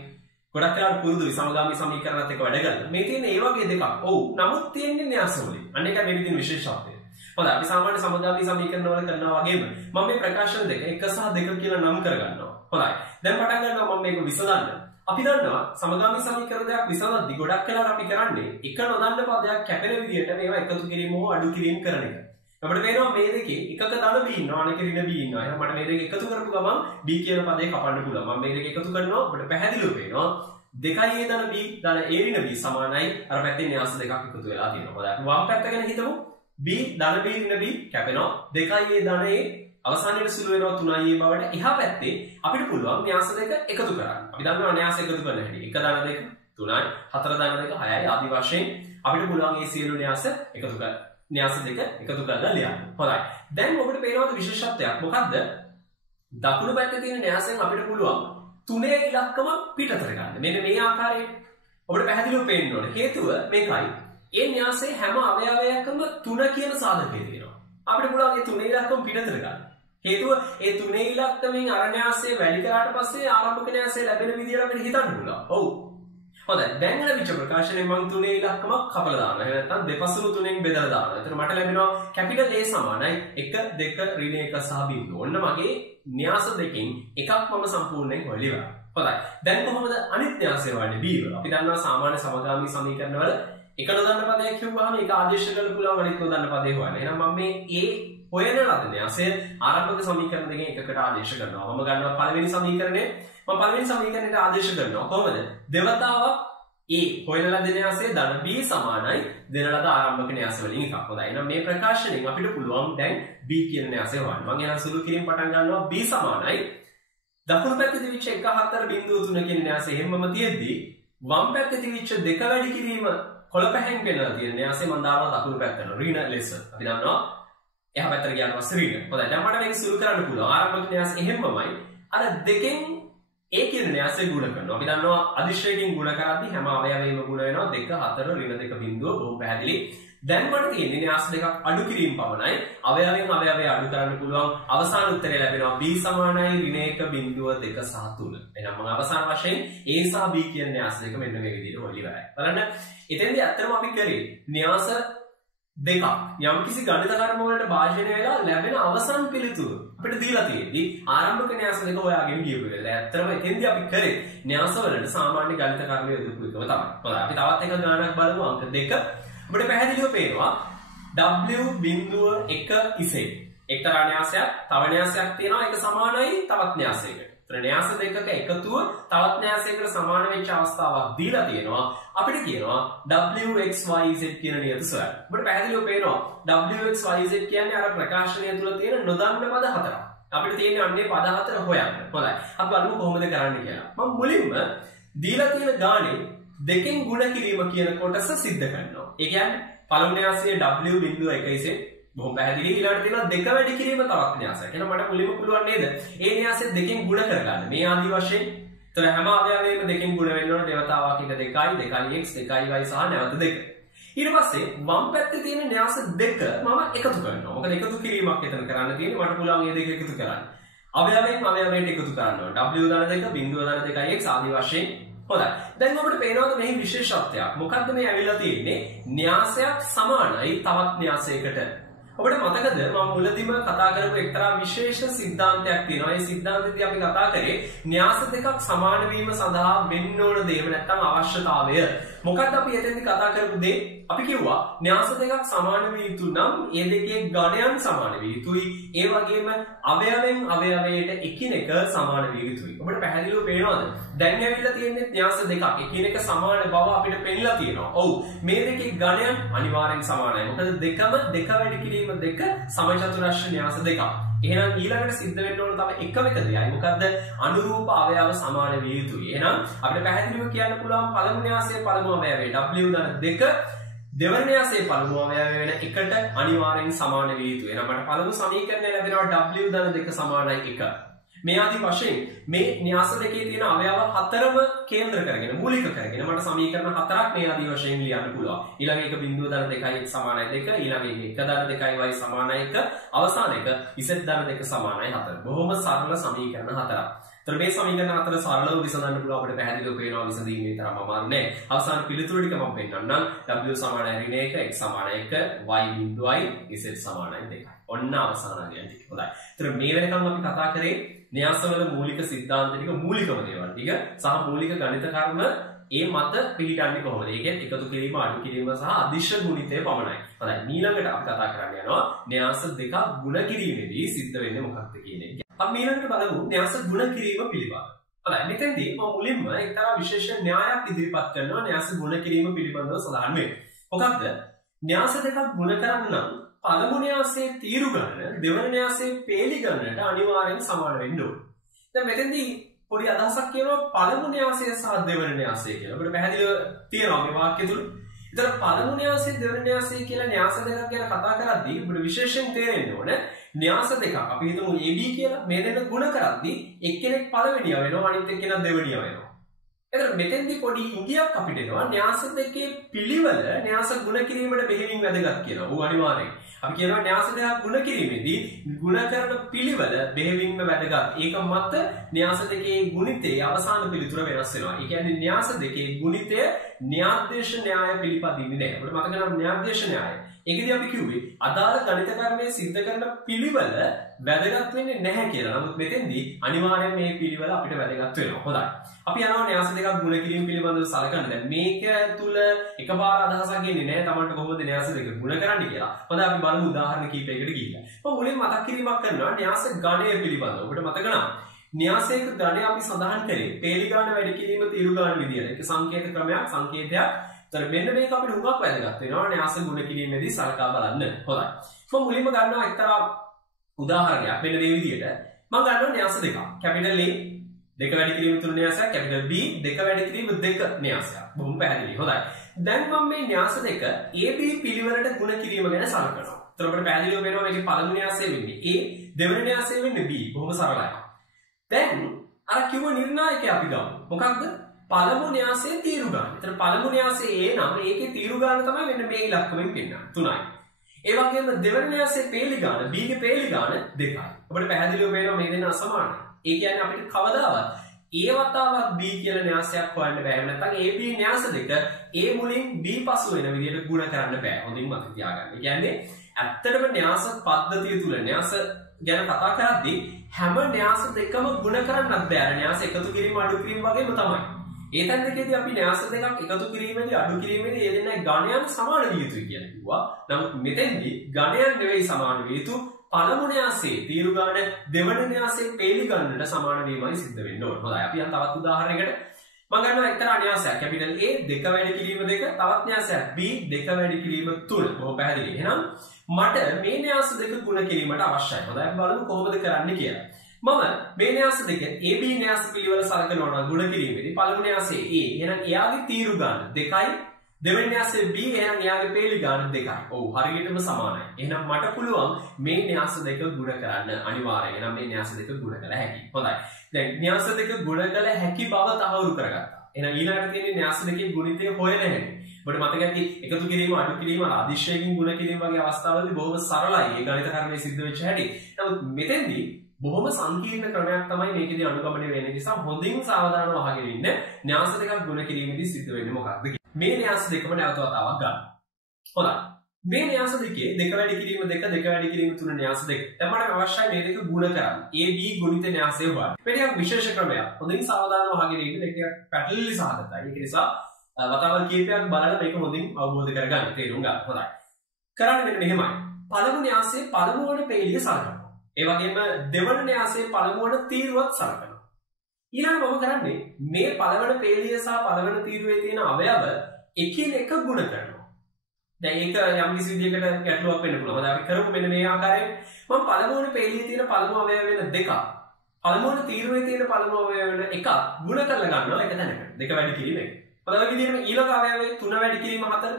ගොඩක් වෙලාවට පුරුදුයි සමගාමී සමීකරණත් එක්ක වැඩ කරලා. මේ තියෙන්නේ ඒ වගේ දෙකක්. ඔව්. නමුත් තියෙන්නේ න්‍යාස වලින්. අන්න ඒකයි මේ විදිහේ විශේෂත්වය. හොඳයි. අපි සාමාන්‍ය සමගාමී සමීකරණ වල කරනවා වගේම මම මේ ප්‍රකාශන දෙක 1 සහ 2 කියලා නම් කරගන්නවා. හොඳයි. දැන් පටන් ගන්නවා මම මේක විසඳන්න. අපි දන්නවා සමගාමී සමීකරණ දෙකක් විසඳද්දී ගොඩක් වෙලාවට අපි කරන්නේ එක නොදන්න පදයක් කැපෙන විදිහට මේවා එකතු කිරීම හෝ අඩු කිරීම කරන එක. අපිට පේනවා මේ දෙකේ එකක ධන b ඉන්නවා අනෙක ඍණ b ඉන්නවා. එහෙනම් මට මේ දෙක එකතු කරපු ගමන් b කියන පදේ කපන්න පුළුවන්. මම මේ දෙක එකතු කරනවා අපිට පැහැදිලිව පේනවා 2a ධන b ධන a ඍණ b සමානයි අර පැත්තේ න්‍යාස දෙකක් එකතු වෙලා තියෙනවා. හොඳයි. අපි වම් පැත්ත ගැන හිතමු. b ධන b ඍණ b කැපෙනවා 2a ධන a අවසානයේ සුළු වෙනවා 3a බවට. එහා පැත්තේ අපිට පුළුවන් න්‍යාස දෙක එකතු කරන්න. අපි දන්නවා න්‍යාස එකතු කරන හැටි. 1 ධන 2 3යි 4 ධන 2 6යි ආදි වශයෙන් අපිට පුළුවන් මේ සියලු න්‍යාස එකතු කරන්න. න්‍යාස දෙක එකතු කරලා ලියන්න. හොඳයි. දැන් ඔබට පේනවද විශේෂත්වයක් මොකද්ද? දකුණු පැත්තේ තියෙන න්‍යාසයෙන් අපිට පුළුවන් 3 ඉලක්කම පිටතට ගන්න. මෙන්න මේ ආකාරයෙන් ඔබට පැහැදිලිව පේන්න ඕනේ. හේතුව මේකයි. ඒ න්‍යාසයේ හැම අවයවයකම 3 කියන සාධකය තියෙනවා. අපිට පුළුවන් මේ 3 ඉලක්කම පිටතට ගන්න. හේතුව ඒ තුනේ ඉලක්කමින් අර න්‍යාසය වැඩි කරාට පස්සේ ආරම්භක න්‍යාසය ලැබෙන විදියට අපිට හිතන්න පුළුවන්. ඔව්. හොඳයි. දැන් ලැබිච්ච ප්‍රකාශනයේ මම තුනේ ඉලක්කමක් කපලා දානවා. එහෙම නැත්නම් දෙපසුළු තුනෙන් බෙදලා දානවා. එතකොට මට ලැබෙනවා කැපිටල් A සමානයි 1 2 ඍණ 1 සහ බිංදුව. ඔන්න මගේ න්‍යාස දෙකෙන් එකක් මම සම්පූර්ණයෙන් හොයලා ඉවරයි. හොඳයි. දැන් කොහොමද අනිත් න්‍යාසය වන්නේ B වල? අපි දන්නවා සාමාන්‍ය සමගාමී සමීකරණ වල එක නොදන්න පදයක් කියුවාම ඒක ආදේශ කරන්න පුළුවන් අනිත් නොදන්න පදේ හොයන්න. එහෙනම් මම මේ A හොයන ලද න්‍යාසය ආරම්භක සමීකරණ දෙකෙන් එකකට ආදේශ කරනවා. මම ගන්නවා පළවෙනි සමීකරණය. මම පළවෙනි සමීකරණයට ආදේශ කරනවා. කොහොමද? දෙවතාවක් A හොයන ලද න්‍යාසය ධන B සමානයි දෙන ලද ආරම්භක න්‍යාස වලින් එකක්. හොඳයි. එහෙනම් මේ ප්‍රකාශනයෙන් අපිට පුළුවන් දැන් B කියන න්‍යාසය හොයන්න. මම එහෙනම් සුළු කිරීම පටන් ගන්නවා. B සමානයි දකුණු පැත්තේ තිබිච්ච 1.4.0 කියන න්‍යාසය හැමම තියෙද්දී වම් පැත්තේ තිබිච්ච 2 වැඩි කිරීම කොළ පැහැන් වෙනලා තියෙන න්‍යාසය මම දානවා දකුණු පැත්තට ඍණ ලෙස. අපි දන්නවා එහා පැත්තට ගියාට පස්සේ ඍණ. හොඳයි. දැන් මට මේක සුළු කරන්න පුළුවන්. ආරම්භක න්‍යාසය හැමමයි අර දෙකෙන් A කියන න්‍යාසය ගුණ කරනවා. අපි දන්නවා අදිශ්‍රයකින් ගුණ කරද්දී හැම අවයවයකම ගුණ වෙනවා 2 4 ඍණ 2 බිංදුව. බොහොම පැහැදිලි. දැන් මට තියෙන්නේ න්‍යාස දෙකක් අඩු කිරීම පමණයි. අවයවයෙන් අවයවය අඩු කරන්න පුළුවන්. අවසාන උත්තරය ලැබෙනවා B සමානයි ඍණ 1 බිංදුව 2 සහ 3. එහෙනම් මම අවසාන වශයෙන් A සහ B කියන න්‍යාස දෙක මෙන්න මේ විදිහට හොයලා ඉවරයි. බලන්න. එතෙන්දී ඇත්තටම අපි කරේ න්‍යාස දෙකක් යම්කිසි ගණිත කර්ම වලට භාජනය වෙලා ලැබෙන අවසන් පිළිතුරු අපිට දීලා තියෙද්දී ආරම්භක න්‍යාස දෙක හොයාගෙන ගියපු වෙලාව. ඇත්තටම එතෙන්දී අපි කරේ න්‍යාස වලට සාමාන්‍ය ගණිත කර්ම යොදපු එකම තමයි. හොඳයි. අපි තවත් එක ගණනක් බලමු අංක 2. අපිට පැහැදිලිව පේනවා W බිංදුව 1 ඉසේ. එක්තරා න්‍යාසයක් තව න්‍යාසයක් තියෙනවා ඒක සමානයි තවත් න්‍යාසයකට. ඒතර න්‍යාස දෙකක එකතුව තවත් න්‍යාසයකට සමාන වෙච්ච අවස්ථාවක් දීලා තියෙනවා. අපිට කියනවා WXYZ කියන නියත සොයන්න. අපිට පැහැදිලිව පේනවා WXYZ කියන්නේ අර ප්‍රකාශනය තුල තියෙන නොදන්න පද හතරක්. අපිට තියෙන්නේ අන්නේ පද හතර හොයන්න. හොඳයි. අපි බලමු කොහොමද කරන්න කියලා. මම මුලින්ම දීලා තියෙන ගානේ දෙකෙන් ගුණ කිරීම කියන කොටස සිද්ධ කරනවා. ඒ කියන්නේ පළවෙනි න්‍යාසයේ W බිංදුව 1 ඉසේ බොහොම පැහැදිලි. ඊළඟට තියෙනවා දෙක වැඩි කිරීම තවත් න්‍යාසයක්. එහෙනම් මට මුලින්ම පුළුවන් නේද? ඒ න්‍යාසෙ දෙකෙන් ගුණ කරගන්න. මේ ආදි වශයෙන්. ඒතර හැම අවයවයකම දෙකෙන් ගුණ වෙන්න ඕන. දෙවතාවක් එක 2යි 2x 2y සහ නැවත 2. ඊට පස්සේ වම් පැත්තේ තියෙන න්‍යාස දෙක මම එකතු කරනවා. මොකද එකතු කිරීමක් එතන කරන්න තියෙන්නේ. මට පුළුවන් මේ දෙක එකතු කරන්න. අවයවයෙන් අවයවයට එකතු කරන්න ඕන. W ධන 2 බිංදුව ධන 2x ආදි වශයෙන්. හොඳයි. දැන් අපිට පේනවාද මේ විශේෂත්වයක්. මොකද්ද මේ ඇවිල්ලා තියෙන්නේ? න්‍යාසයක් සමානයි තවත් න්‍යාසයකට. ඔබට මතකද මම මුලදීම කතා කරපු එක්තරා විශේෂ સિદ્ધාන්තයක් තියෙනවා. ඒ સિદ્ધාන්තයේදී අපි කතා කරේ න්‍යාස දෙකක් සමාන වීම සඳහා වෙන්න ඕන දේ නැත්නම් අවශ්‍යතාවය. මොකක්ද අපි එතෙන්දී කතා කරපු දේ? අපි කිව්වා න්‍යාස දෙකක් සමාන විය යුතු නම් ඒ දෙකේ ගණයන් සමාන විය යුතුයි. ඒ වගේම අවයවෙන් අවයවයට එකිනෙක සමාන විය යුතුයි. ඔබට පැහැදිලිව පේනවද? දැන් ඇවිල්ලා තියෙන්නේ න්‍යාස දෙකක් එකිනෙක සමාන බව අපිට පෙන්නලා තියෙනවා. ඔව් මේ දෙකේ ගණයන් අනිවාර්යෙන් සමානයි. මොකද දෙකම දෙක වැඩි කිරීම දෙක සමචතුරස්‍ර න්‍යාස දෙකක්. එහෙනම් ඊළඟට සිද්ධ වෙන්න ඕන තව එකම එක දෙයයි. මොකද්ද? අනුරූප අවයව සමාන විය යුතුයි. එහෙනම් අපිට පැහැදිලිව කියන්න පුළුවන් පළමු න්‍යාසයේ පළමු අවයවය W ධන 2 දෙවන න්‍යාසයේ පළමු අවයවය වෙන එකට අනිවාර්යෙන් සමාන විය යුතුයි. එහෙනම් මට පළමු සමීකරණය ලැබෙනවා W ධන 2 සමානයි 1. මේ ආදි වශයෙන් මේ න්‍යාස දෙකේ තියෙන අවයව හතරම කේන්ද්‍ර කරගෙන මූලික කරගෙන මට සමීකරණ හතරක් මේ ආදි වශයෙන් ලියන්න පුළුවන්. ඊළඟ එක බිංදුව ධන 2යි සමානයි 2, ඊළඟ එක 1 ධන 2යි y සමානයි 1, අවසාන එක z ධන 2 සමානයි 4. බොහොම සරල සමීකරණ හතරක්. ඒතර මේ සමීකරණ හතර සරලව විසඳන්න පුළුවන්. අපිට පැහැදිලිව පේනවා විසඳීමේ තරම අමාරු නෑ. අවසාන පිළිතුරු ටික මම පෙන්නන්නම්. w සමානයි ඍණ 1, x සමානයි 1, y බිංදුවයි z සමානයි 2යි. ඔන්න අවසාන අගයන් ටික. හොඳයි. ඒතර මේ වෙනකම් අපි කතා කරේ න්‍යාසවල මූලික સિદ્ધාන්ත ටික, මූලිකම දේවල් ටික සහ මූලික ගණිත කර්ම ඒ මත පිළිගන්නේ කොහොමද? ඒකෙත් එකතු කිරීම, අඩු කිරීම සහ අදිශ ගුණිතය පමණයි. හොඳයි. ඊළඟට අපි කතා කරන්න යනවා න්‍යාස දෙක ගුණ කිරීමේදී සිද්ධ වෙන්නේ මොකක්ද කියන එක. අපි ඊළඟට බලමු න්‍යාස ගුණ කිරීම පිළිබඳව. හොඳයි. මෙතෙන්දී මම මුලින්ම එක්තරා විශේෂ න්‍යායක් ඉදිරිපත් කරනවා න්‍යාස ගුණ කිරීම පිළිබඳව සඳහන් වෙන්නේ. මොකක්ද? න්‍යාස දෙකක් ගුණ කරන්න පළමු න්‍යාසයේ තීරු ගණන දෙවන න්‍යාසයේ පේලි ගණනට අනිවාර්යෙන් සමාන වෙන්න ඕනේ. දැන් මෙතෙන්දී පොඩි අදහසක් කියනවා පළමු න්‍යාසය සහ දෙවන න්‍යාසය කියලා. අපිට පැහැදිලිව තියෙනවා මේ වාක්‍ය තුල. ඒතර පළමු න්‍යාසය දෙවන න්‍යාසය කියලා න්‍යාස දෙකක් ගැන කතා කරද්දී අපිට විශේෂයෙන් තේරෙන්න ඕනේ න්‍යාස දෙකක්. අපි හිතමු AB කියලා. මේ දෙක ගුණ කරද්දී එක්කෙනෙක් පළවෙනියා වෙනවා අනිත් එක්කෙනා දෙවෙනියා වෙනවා. එතකොට මෙතෙන්දී පොඩි ඉඟියක් අපිට එනවා න්‍යාස දෙකේ පිළිවෙල න්‍යාස ගුණ කිරීමට බෙහෙවින් වැදගත් කියලා. ඌ අනිවාර්යයෙන්. අපි කියනවා න්‍යාස දෙකක් ගුණ කිරීමේදී ගුණ කරන පිළිවෙල බෙහෙවින්ම වැදගත්. ඒක මත න්‍යාස දෙකේ ගුණිතයේ අවසාන පිළිතුර වෙනස් වෙනවා. ඒ කියන්නේ න්‍යාස දෙකේ ගුණිතය න්‍යාද්දේශ න්‍යාය පිළිපදින්නේ නැහැ. අපිට මතක නම් න්‍යාද්දේශ න්‍යාය. ඒකදී අපි කිව්වේ අදාළ ගණිත කර්මයේ සිද්ධ කරන පිළිවෙල වැදගත් වෙන්නේ නැහැ කියලා. නමුත් මෙතෙන්දී අනිවාර්යයෙන් මේ පිළිවෙල අපිට වැදගත් වෙනවා. හොඳයි. අපි යනවා න්‍යාස දෙකක් ගුණ කිරීම පිළිබඳව සලකන්න. දැන් මේක තුල එකපාර අදහසක් එන්නේ නැහැ Tamanට කොහොමද න්‍යාස දෙක ගුණ කරන්නේ කියලා. හොඳයි අපි බලමු උදාහරණ කිහිපයකට ගිහිල්ලා. මම මුලින් මතක් කිරීමක් කරනවා න්‍යාස ගණය පිළිබඳව. ඔබට මතක නම් න්‍යාසයක ගණය අපි සඳහන් කරේ පේලි ගාන වැඩි කිරීම තීරු ගාන විදියට. ඒක සංකේත ක්‍රමයක් සංකේතයක්. ඒතර මෙන්න මේක අපිට හුඟක් වැදගත් වෙනවා න්‍යාස ගුණ කිරීමේදී සලකා බලන්න. හොඳයි. මම මුලින්ම ගන්නවා එක්තරා උදාහරණයක්. මෙන්න මේ විදියට. මම ගන්නවා න්‍යාස දෙකක්. කැපිටල් A දෙක වැඩි කිරීම තුන න්‍යාසයක්, කැපිටල් B දෙක වැඩි කිරීම දෙක න්‍යාසයක්. බොහොම පැහැදිලි. හොඳයි. දැන් මම මේ න්‍යාස දෙක AB පිළිවෙලට ගුණ කිරීම ගැන සලකනවා. ඒතර අපිට පැහැදිලිව වෙනවා මේකේ පළමු න්‍යාසය වෙන්නේ A, දෙවෙනි න්‍යාසය වෙන්නේ B. බොහොම සරලයි. දැන් අර කිව්ව නිර්ණායකය අපි ගමු. මොකක්ද? පළමු න්‍යාසයේ තීරු ගාන. ඒතර පළමු න්‍යාසයේ A නම් ඒකේ තීරු ගාන තමයි මෙන්න මේ ඉලක්කමෙන් පෙන්නන්නේ 3යි. ඒ වගේම දෙවෙනි න්‍යාසයේ පේලි ගාන B ගේ පේලි ගාන 2යි. අපිට පැහැදිලිව වෙනවා මේ දෙන්න අසමානයි. ඒ කියන්නේ අපිට කවදාවත් A වතාවක් B කියලා න්‍යාසයක් හොයන්න බෑ. එහෙම නැත්නම් AB න්‍යාස දෙක A මුලින් B පසු වෙන විදිහට ගුණ කරන්න බෑ. හොඳින් මතක තියාගන්න. ඒ කියන්නේ ඇත්තටම න්‍යාස පද්ධතිය තුල න්‍යාස ගැන කතා කරද්දී හැම න්‍යාස දෙකම ගුණ කරන්නත් බෑ. න්‍යාස එකතු කිරීම අඩු කිරීම වගේම තමයි. ඒ තැන් දෙකේදී අපි න්‍යාස දෙකක් එකතු කිරීමේදී අඩු කිරීමේදී ඒ දෙන්නයි ගණයන් සමාන විය යුතුයි කියලා කිව්වා. නමුත් මෙතෙන්දී ගණයන් නෙවෙයි සමාන විය යුතු. පළමු න්‍යාසයේ තීරු ගාන දෙවන න්‍යාසයේ පේලි ගන්නට සමාන වීමයි සිද්ධ වෙන්න ඕන. හොඳයි. අපි යන් තවත් උදාහරණයකට මම ගන්නවා එක්තරා න්‍යාසයක්. කැපිටල් A දෙක වැඩි කිරීම දෙක, තවත් න්‍යාසයක් B දෙක වැඩි කිරීම 3. බොහොම පැහැදිලි. එහෙනම් මට මේ න්‍යාස දෙක ගුණ කිරීමට අවශ්‍යයි. හොඳයි. අපි බලමු කොහොමද කරන්නේ කියලා. මම මේ න්‍යාස දෙක AB න්‍යාස පිළිවෙල සලකනවා නම් ගුණ කිරීමේදී පළමු න්‍යාසයේ A එහෙනම් එයාගේ තීරු ගාන 2යි, දෙවෙනි න්‍යාසයේ B එහෙනම් එයාගේ පේලි ගාන 2යි. ඔව් හරියටම සමානයි. එහෙනම් මට පුළුවන් මේ න්‍යාස දෙක ගුණ කරන්න අනිවාර්යයෙන්. එහෙනම් මේ න්‍යාස දෙක ගුණ කළ හැකියි. හොඳයි. දැන් න්‍යාස දෙක ගුණ කළ හැකි බව තහවුරු කරගත්තා. එහෙනම් ඊළඟට තියෙන්නේ න්‍යාස දෙකේ ගුණිතය හොයන හැටි. ඔබට මතක ඇති එකතු කිරීම අඩු කිරීම අදිශයකින් ගුණ කිරීම වගේ අවස්ථාවලදී බොහොම සරලයි. ඒ ගණිත කර්මයේ සිද්ධ වෙච්ච හැටි. නමුත් මෙතෙන්දී බොහොම සංකීර්ණ ක්‍රමයක් තමයි මේකෙදී අනුගමනය වෙන්නේ. නිසා හොඳින් සාවධානව අහගෙන ඉන්න. න්‍යාස දෙකක් ගුණ කිරීමේදී සිද්ධ වෙන්නේ මොකක්ද? මේ න්‍යාස දෙකම නැවත වතාවක් ගන්න. හොඳයි. මේ න්‍යාස දෙකේ දෙක වැඩි කිරීම දෙක, දෙක වැඩි කිරීම තුන න්‍යාස දෙක. දැන් මට අවශ්‍යයි මේ දෙක ගුණ කරන්න. AB ගුණිත න්‍යාසය හොයන්න. මේ ටිකක් විශේෂ ක්‍රමයක්. හොඳින් සාවධානව අහගෙන ඉන්න. ඒක ටිකක් පැටලිලි සහගතයි. ඒක නිසා වතාවල් කීපයක් බලලා මේක හොඳින් අවබෝධ කරගන්න, තේරුම් ගන්න. හොඳයි. කරන්නේ මෙන්න මෙහෙමයි. පළමු න්‍යාසයේ පළමු වන පේලිය සලකනවා. ඒ වගේම දෙවන න්‍යාසයේ පළමු වන තීරුවත් සලකනවා. ඊළඟ මම කරන්නේ මේ පළවන පේලිය සහ පළවන තීරුවේ තියෙන අවයව එකිනෙක ගුණ කරනවා. දැන් ඒක යම් කිසි විදිහකට ගැටලුවක් වෙන්න පුළුවන්. දැන් අපි කරමු මෙන්න මේ ආකාරයෙන්. මම පළමු වන පේලියේ තියෙන පළමු අවයව වෙන දෙකක්, පළමු වන තීරුවේ තියෙන පළමු අවයව වෙන එකක් ගුණ කරලා ගන්නවා එක තැනකට. දෙක වැඩි කිරීම එක. ඔය විදිහට ඊළඟ අවයවයේ 3 වැඩි කිරීම 4.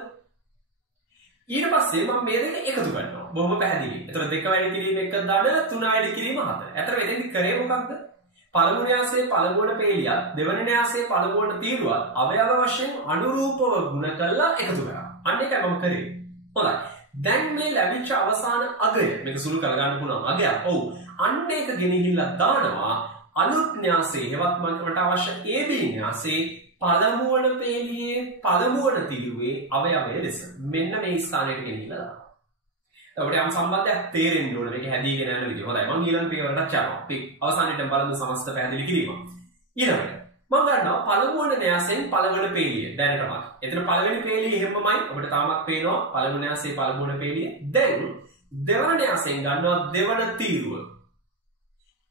ඊට පස්සේ මම මේ දෙක එකතු කරනවා. බොහොම පැහැදිලි. ඒතර දෙක වැඩි කිරීම එක දඩ 3 වැඩි කිරීම 4. ඒතර මෙතෙන්දි කරේ මොකක්ද? පළමු න්‍යාසයේ පළමු වන පේලියත් දෙවන න්‍යාසයේ පළමු වන තීරුවත් අවයව වශයෙන් අනුරූපව ගුණ කරලා එකතු කරා. අන්න ඒකයි මම කරේ. හොඳයි. දැන් මේ ලැබිච්ච අවසාන අගය මේක සුළු කරගන්න පුළුවන් අගයක්. ඔව්. අන්න ඒක ගෙනහිල්ලා දානවා අලුත් න්‍යාසයේ හෙවත් මට අවශ්‍ය AB න්‍යාසයේ පළමු වන පේලියේ පළමු වන තීරුවේ අවයවය ලෙස මෙන්න මේ ස්ථානයට ගෙනහිල්ලා දානවා. එතකොට යම් සම්බන්ධයක් තේරෙන්න ඕන මේක හැදීගෙන යන විදිය. හොඳයි. මම ඊළඟ පියවරට යනවා. අපි අවසානයේට බලමු සමස්ත පැහැදිලි කිරීම. ඊළඟට මම ගන්නවා පළමු වන න්‍යාසයෙන් පළවෙනි පේලිය දැනටමත්. එතන පළවෙනි පේලිය එහෙමමයි. අපිට තාමත් පේනවා පළමු න්‍යාසයේ පළමු වන පේලිය. දැන් දෙවන න්‍යාසයෙන් ගන්නවා දෙවන තීරුව.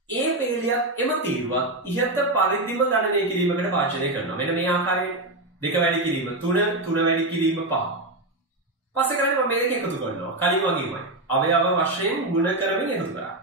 ඒ පේලියත් එම තීරුවත් ඉහත පරිදිම ගණනය කිරීමකට පාර්ශනය කරනවා. මෙන්න මේ ආකාරයෙන් දෙක වැඩි කිරීම 3, 3 වැඩි කිරීම 5. පස්සේ කරන්නේ මම මේ දෙක එකතු කරනවා. කලින් වගේමයි. අවයව වශයෙන් ගුණ කරමින් එකතු කරා.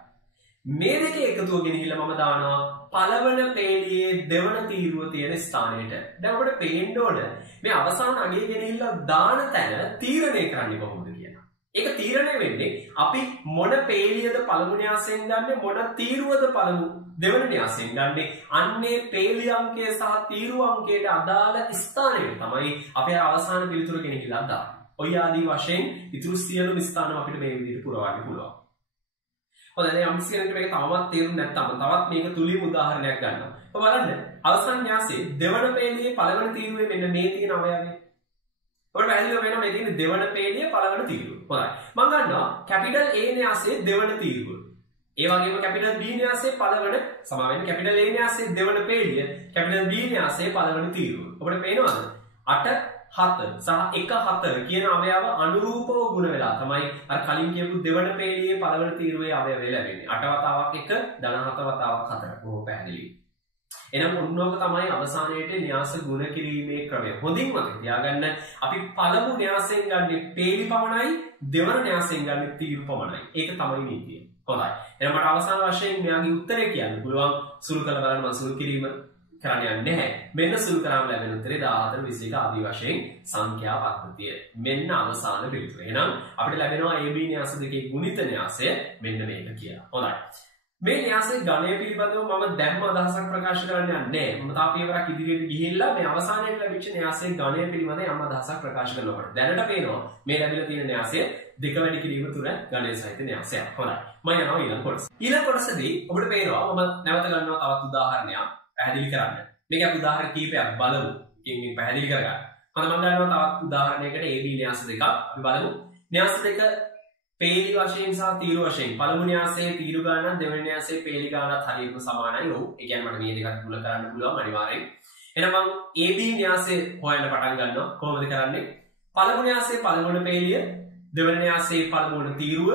මේ දෙක එකතුව ගෙනහිල්ලා මම දානවා පළවන පේලියේ දෙවන තීරුව තියෙන ස්ථානයට. දැන් අපිට පේන්න ඕන මේ අවසාන අගය ගෙනහිල්ලා දාන තැන තීරණය කරන්නේ කොහොමද කියලා. ඒක තීරණය වෙන්නේ අපි මොන පේලියද පළමු න්‍යාසයෙන් ගන්නෙ මොන තීරුවද පළමු දෙවන න්‍යාසයෙන් ගන්නෙ අන්නේ පේලිය අංකය සහ තීරුව අංකයට අදාළ ස්ථානය තමයි අපේ අවසාන පිළිතුර ගෙනහිල්ලා දාන්නේ. ඔය ආදී වශයෙන් ඉතුරු සියලුම ස්ථාන අපිට මේ විදිහට පුරවන්න පුළුවන්. හොඳයි දැන් යම් කෙනෙකුට මේක තවමත් තේරුම් නැත්නම් තවත් මේක තුලින් උදාහරණයක් ගන්නවා. ඔබ බලන්න අවසන් න්‍යාසයේ දෙවන පේළියේ පළවෙනි තීරුවේ මෙන්න මේ තියෙන අවයවය. ඔබට පැහැදිලිව වෙනවා මේ තියෙන දෙවන පේළියේ පළවෙනි තීරුව. හොඳයි. මම ගන්නවා කැපිටල් A න්‍යාසයේ දෙවන තීරුව. ඒ වගේම කැපිටල් B න්‍යාසයේ පළවෙනි සමා වෙන්නේ කැපිටල් A න්‍යාසයේ දෙවන පේළිය කැපිටල් B න්‍යාසයේ පළවෙනි තීරුව. ඔබට පේනවද? 8 7 සහ 1 7 කියන අවයව අනුරූපව ගුණ වෙලා තමයි අර කලින් කියපු දෙවන පේළියේ පළවෙනි තීරුවේ අවයවය ලැබෙන්නේ. 8 වතාවක් 1 ධන 7 වතාවක් 4. බොහොම පැහැදිලි. එහෙනම් ඔන්නෝක තමයි අවසානයේදී න්‍යාස ගුණ කිරීමේ ක්‍රමය. හොඳින් මතක තියාගන්න අපි පළමු න්‍යාසයෙන් ගන්නේ පේළි පමණයි දෙවන න්‍යාසයෙන් ගන්නේ තීරු පමණයි. ඒක තමයි නීතිය. හොඳයි. එහෙනම් මට අවසාන වශයෙන් මෙයාගේ උත්තරේ කියන්න පුළුවන් සුළු කළ බලන්න මම සුළු කිරීම කරන්න යන්නේ නැහැ. මෙන්න සුළු කරාම ලැබෙන උත්තරේ 14 21 ආදී වශයෙන් සංඛ්‍යා පද්ධතිය. මෙන්න අවසාන පිළිතුර. එහෙනම් අපිට ලැබෙනවා AB න්‍යාස දෙකේ ගුණිත න්‍යාසය මෙන්න මේක කියලා. හොඳයි. මේ න්‍යාසයේ ගණය පිළිබඳව මම දැම්ම අදහසක් ප්‍රකාශ කරන්න යන්නේ නැහැ. මම තා පියවරක් ඉදිරියට ගිහිල්ලා මේ අවසානයේ ලැබිච්ච න්‍යාසයේ ගණය පිළිබඳව යම් අදහසක් ප්‍රකාශ කරනකොට දැනට පේනවා මේ ලැබිලා තියෙන න්‍යාසය දෙක වැඩි කිරීම තුන ගණය සහිත න්‍යාසයක්. හොඳයි. මම යනවා ඊළඟ කොටස. ඊළඟ කොටසදී ඔබට පේනවා මම නැවත ගන්නවා තවත් උදාහරණයක් පැහැදිලි කරන්න. මේක අපි උදාහරණ කීපයක් බලමු. ඉතින් පැහැදිලි කරගන්න. මම ගන්නවා තවත් උදාහරණයකට AB න්‍යාස දෙකක් අපි බලමු. න්‍යාස දෙක පේලි වශයෙන් සහ තීරු වශයෙන් පළමු න්‍යාසයේ තීරු ගානක් දෙවෙනි න්‍යාසයේ පේලි ගානක් හරියටම සමානයි. ඔව්. ඒ කියන්නේ මට මේ දෙකත් මුල කරන්න පුළුවන් අනිවාර්යෙන්. එහෙනම් මම AB න්‍යාසය හොයන්න පටන් ගන්නවා. කොහොමද කරන්නේ? පළමු න්‍යාසයේ පළමුවන පේලිය දෙවෙනි න්‍යාසයේ පළමුවන තීරුව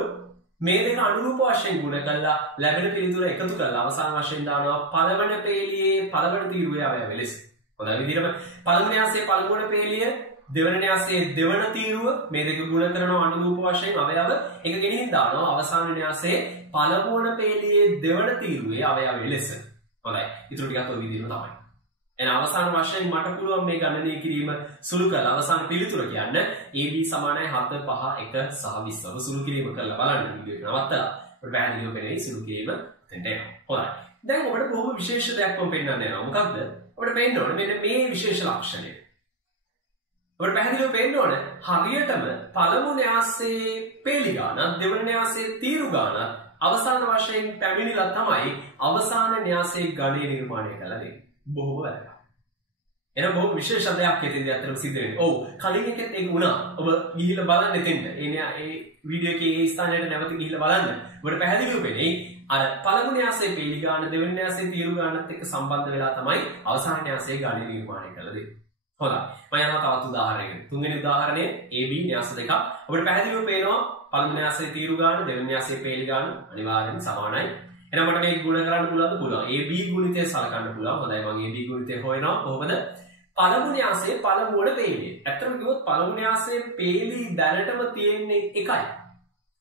මේ දෙක අනුරූප වශයෙන් ගුණ කරලා ලැබෙන පිළිතුර එකතු කරලා අවසාන වශයෙන් දානවා පළවෙනි පේලියේ පළවෙනි තීරුවේ අවයව ලෙස. හොඳයි විදිහටම පළමු න්‍යාසයේ පළමුවන පේලිය දෙවන න්‍යාසයේ දෙවන තීරුව මේ දෙක ගුණ කරනවා අනුරූප වශයෙන් අවයව එක ගෙනින් දානවා අවසාන න්‍යාසයේ පළමුවන පේළියේ දෙවන තීරුවේ අවයව ලෙස. හොඳයි. ඊටු ටිකක් ඔය විදිහම තමයි. එහෙනම් අවසාන වශයෙන් මට පුළුවන් මේ ගණනය කිරීම සුළු කරලා අවසාන පිළිතුර කියන්න AB සමානයි 7 5 1 සහ 20. ඔබ සුළු කිරීම කරලා බලන්න වීඩියෝ එක නවත්තලා. ඔබට පැහැදිලිව පේන්නේ සුළු කිරීම දෙන්න එනවා. හොඳයි. දැන් ඔබට බොහොම විශේෂ දෙයක් මම පෙන්නන්න යනවා. මොකක්ද? ඔබට පේන්න ඕනේ මෙන්න මේ විශේෂ ලක්ෂණය. ඔබට පැහැදිලිව පේන්න ඕන හරියටම පළමු න්‍යාසයේ පේලි ගානක් දෙවන න්‍යාසයේ තීරු ගානක් අවසාන වශයෙන් පැමිණිලා තමයි අවසාන න්‍යාසයේ ගණය නිර්මාණය කළා දෙන්නේ. බොහොම වැදගත්. එන බොහොම විශේෂ දෙයක් එතෙන්දී අතරම සිද්ධ වෙන්නේ. ඔව් කලින් එකෙත් ඒක වුණා. ඔබ ගිහිල්ලා බලන්න එතෙන්ට. ඒ වීඩියෝ එකේ ඒ ස්ථානයට නැවත ගිහිල්ලා බලන්න. ඔබට පැහැදිලිව වෙන්නේ අර පළමු න්‍යාසයේ පේලි ගාන දෙවන න්‍යාසයේ තීරු ගානත් එක්ක සම්බන්ධ වෙලා තමයි අවසාන න්‍යාසයේ ගණය නිර්මාණය කළා දෙන්නේ. හොඳයි. මම යනවා තවත් උදාහරණයකට. තුන්වෙනි උදාහරණයේ AB න්‍යාස දෙකක්. අපිට පැහැදිලිව පේනවා පළමු න්‍යාසයේ තීරු ගාන, දෙවෙනි න්‍යාසයේ පේලි ගාන අනිවාර්යෙන් සමානයි. එහෙනම් මට මේක ගුණ කරන්න පුළුවන්ද? පුළුවන්. AB ගුණිතය සලකන්න පුළුවන්. හොඳයි මම AB ගුණිතය හොයනවා. කොහොමද? පළමු න්‍යාසයේ පළමුවන පේලිය. ඇත්තටම කිව්වොත් පළමු න්‍යාසයේ පේලි දැනටම තියෙන්නේ එකයි.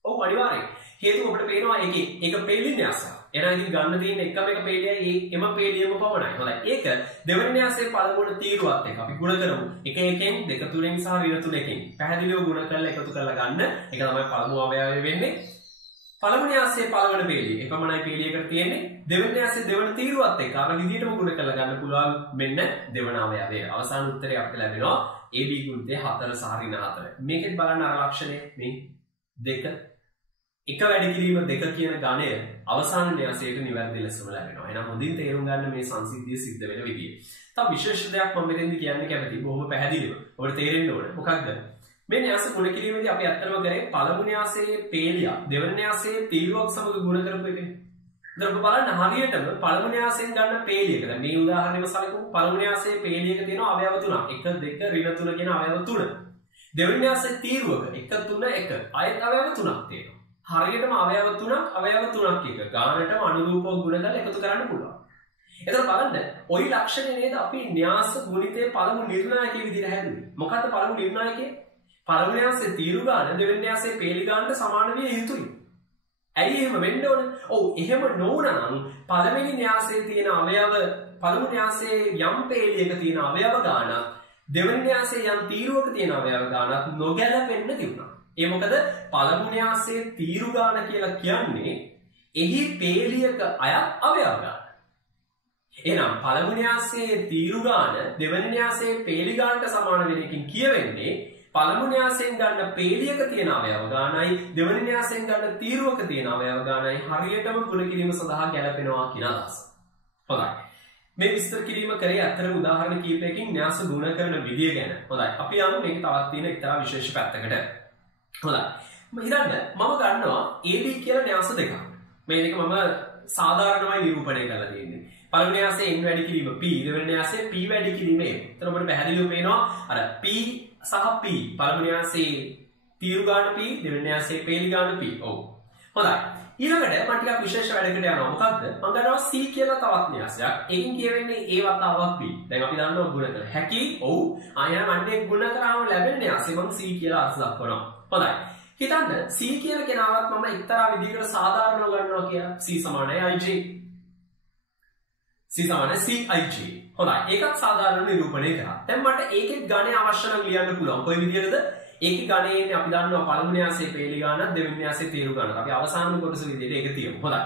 ඔව් අනිවාර්යෙන්. හේතුව අපිට පේනවා ඒකේ ඒක පේලි න්‍යාසයක්. එහෙනම් ඉතින් ගන්න තියෙන එකම එක පේලියයි එම පේලියම පමණයි. හොඳයි. ඒක දෙවෙනි න්‍යාසයේ පළමුවන තීරුවත් එක්ක අපි ගුණ කරමු. එක එකෙන් දෙක තුනෙන් සහ ඍණ තුනකින්. පැහැදිලිව ගුණ කරලා එකතු කරලා ගන්න. ඒක තමයි පළමු අවයවය වෙන්නේ. පළමු න්‍යාසයේ පළවෙනි පේලිය. එපමණයි පේලියකට තියෙන්නේ. දෙවෙනි න්‍යාසයේ දෙවන තීරුවත් එක්ක අර විදිහටම ගුණ කරලා ගන්න පුළුවන් මෙන්න දෙවන අවයවය. අවසාන උත්තරේ අපිට ලැබෙනවා AB ගුණිතය 4 සහ ඍණ 4. මේකෙත් බලන්න අර ලක්ෂණය මේ දෙක එක වැඩි කිරීම දෙක කියන ගණය අවසාන න්‍යාසයට නිවැරදි ලෙසම ලැබෙනවා. එහෙනම් හොඳින් තේරුම් ගන්න මේ සංසිද්ධිය සිද්ධ වෙන විදිය. තව විශේෂ දෙයක් මම මෙතෙන්දි කියන්න කැමතියි. බොහොම පැහැදිලිව. ඔබට තේරෙන්න ඕනේ. මොකක්ද? මේ න්‍යාස ගුණ කිරීමේදී අපි අත්‍තරම කරේ පළමු න්‍යාසයේ පේලිය දෙවන න්‍යාසයේ තීරුවක් සමග ගුණ කරපු එකනේ. දැන් ඔබ බලන්න හරියටම පළමු න්‍යාසයෙන් ගන්න පේලියක. දැන් මේ උදාහරණයම සලකමු. පළමු න්‍යාසයේ පේලියක තියෙනවා අවයව තුනක්. 1 2 ඍණ 3 කියන අවයව තුන. දෙවන න්‍යාසයේ තීරුවක 1 3 1 ආයත අවයව තුනක් තියෙනවා. හරියටම අවයව තුනක් එක ගානටම අනුරූපව ගුණ කරලා එකතු කරන්න පුළුවන්. එතකොට බලන්න ওই ලක්ෂණය නේද අපි න්‍යාස ගුණිතයේ පළමු නිර්ණායකයේ විදිහට හැදුවේ. මොකද්ද පළමු නිර්ණායකය? පළමු න්‍යාසයේ තීරු ගාන දෙවෙනි න්‍යාසයේ පේලි ගානට සමාන විය යුතුයි. ඇයි එහෙම වෙන්න ඕන? ඔව් එහෙම නොවුනනම් පළවෙනි න්‍යාසයේ තියෙන අවයව පළමු න්‍යාසයේ යම් පේලියක තියෙන අවයව ගානක් දෙවෙනි න්‍යාසයේ යම් තීරුවක තියෙන අවයව ගානක් නොගැලපෙන්න තිබුණා. ඒ මොකද පළමු න්‍යාසයේ තීරු ගාන කියලා කියන්නේ එහි පේලියක අයත් අවයව ගාන. එහෙනම් පළමු න්‍යාසයේ තීරු ගාන දෙවෙනි න්‍යාසයේ පේලි ගානට සමාන වෙන එකකින් කියවෙන්නේ පළමු න්‍යාසයෙන් ගන්න පේලියක තියෙන අවයව ගානයි දෙවෙනි න්‍යාසයෙන් ගන්න තීරුවක තියෙන අවයව ගානයි හරියටම ගුණ කිරීම සඳහා ගැලපෙනවා කියන අදහස. හොඳයි. මේ විස්තර කිරීම කරේ අතර උදාහරණ කීපයකින් න්‍යාස ගුණ කරන විදිය ගැන. හොඳයි. අපි යමු මේක තවත් තියෙන එක්තරා විශේෂ පැත්තකට. හොඳයි. හිතන්න මම ගන්නවා AB කියලා න්‍යාස දෙකක්. මේ දෙක මම සාධාරණවයි නිරූපණය කරලා තියෙන්නේ. පළවෙනි න්‍යාසයේ n වැඩි කිරීම p, දෙවෙනි න්‍යාසයේ p වැඩි කිරීම a. එතන අපිට පැහැදිලිව පේනවා අර p සහ p පළවෙනි න්‍යාසයේ තීරු ගාන p, දෙවෙනි න්‍යාසයේ පේලි ගාන p. ඔව්. හොඳයි. ඊළඟට මම ටිකක් විශේෂ වැඩකට යනවා. මොකද්ද? මම ගන්නවා c කියලා තවත් න්‍යාසයක්. ඒකෙන් කියවෙන්නේ a වතාවක් p. දැන් අපි දන්නවා ගුණ කර හැකි. ඔව්. ආයෙත් මන්නේ ගුණ කරාම ලැබෙන න්‍යාසෙ මම c කියලා අර්ථ දක්වනවා. හොඳයි. හිතන්න c කියන කෙනාවත් මම එක්තරා විදිහකට සාධාරණව ගන්නවා කියලා. c සමානයි ij. c සමානයි cij. හොඳයි. ඒකත් සාධාරණ නිරූපණය කරා. දැන් මට ඒකෙත් ගණය අවශ්‍ය නම් ලියන්න පුළුවන්. කොයි විදිහටද? ඒකේ ගණයේ අපි දන්නවා පළමු න්‍යාසයේ පේලි ගානක්, දෙවෙනි න්‍යාසයේ තීරු ගානක්. අපි අවසාන කොටස විදිහට ඒක තියමු. හොඳයි.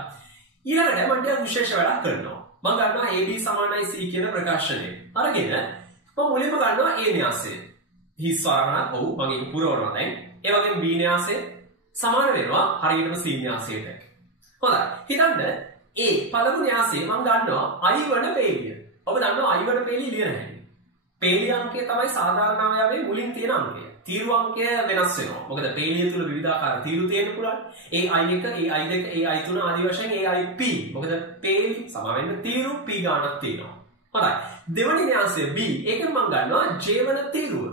ඊළඟට මම ටිකක් විශේෂ වැඩක් කරනවා. මම ගන්නවා ab සමානයි c කියන ප්‍රකාශනය. අරගෙන මම මුලින්ම ගන්නවා a න්‍යාසය. හිස් වර්ණයක්. ඔව් මම ඒක පුරවනවා දැන්. ඒ වගේම b න්‍යාසය සමාන වෙනවා හරියටම c න්‍යාසයට. හොඳයි. හිතන්න a පළමු න්‍යාසයේ මම ගන්නවා i වන පේලිය. ඔබ දන්නවා i වන පේලිය ලියන හැටි. පේලිය අංකය තමයි සාධාරණ අවයවයේ මුලින් තියෙන අංකය. තීරු අංකය වෙනස් වෙනවා. මොකද පේලිය තුල විවිධාකාර තීරු තියෙන්න පුළුවන්. ai1, ai2, ai3 ආදී වශයෙන් aip. මොකද පේලි සම වෙන්න තීරු p ගානක් තියෙනවා. හොඳයි. දෙවෙනි න්‍යාසය b. ඒකෙන් මම ගන්නවා j වන තීරුව.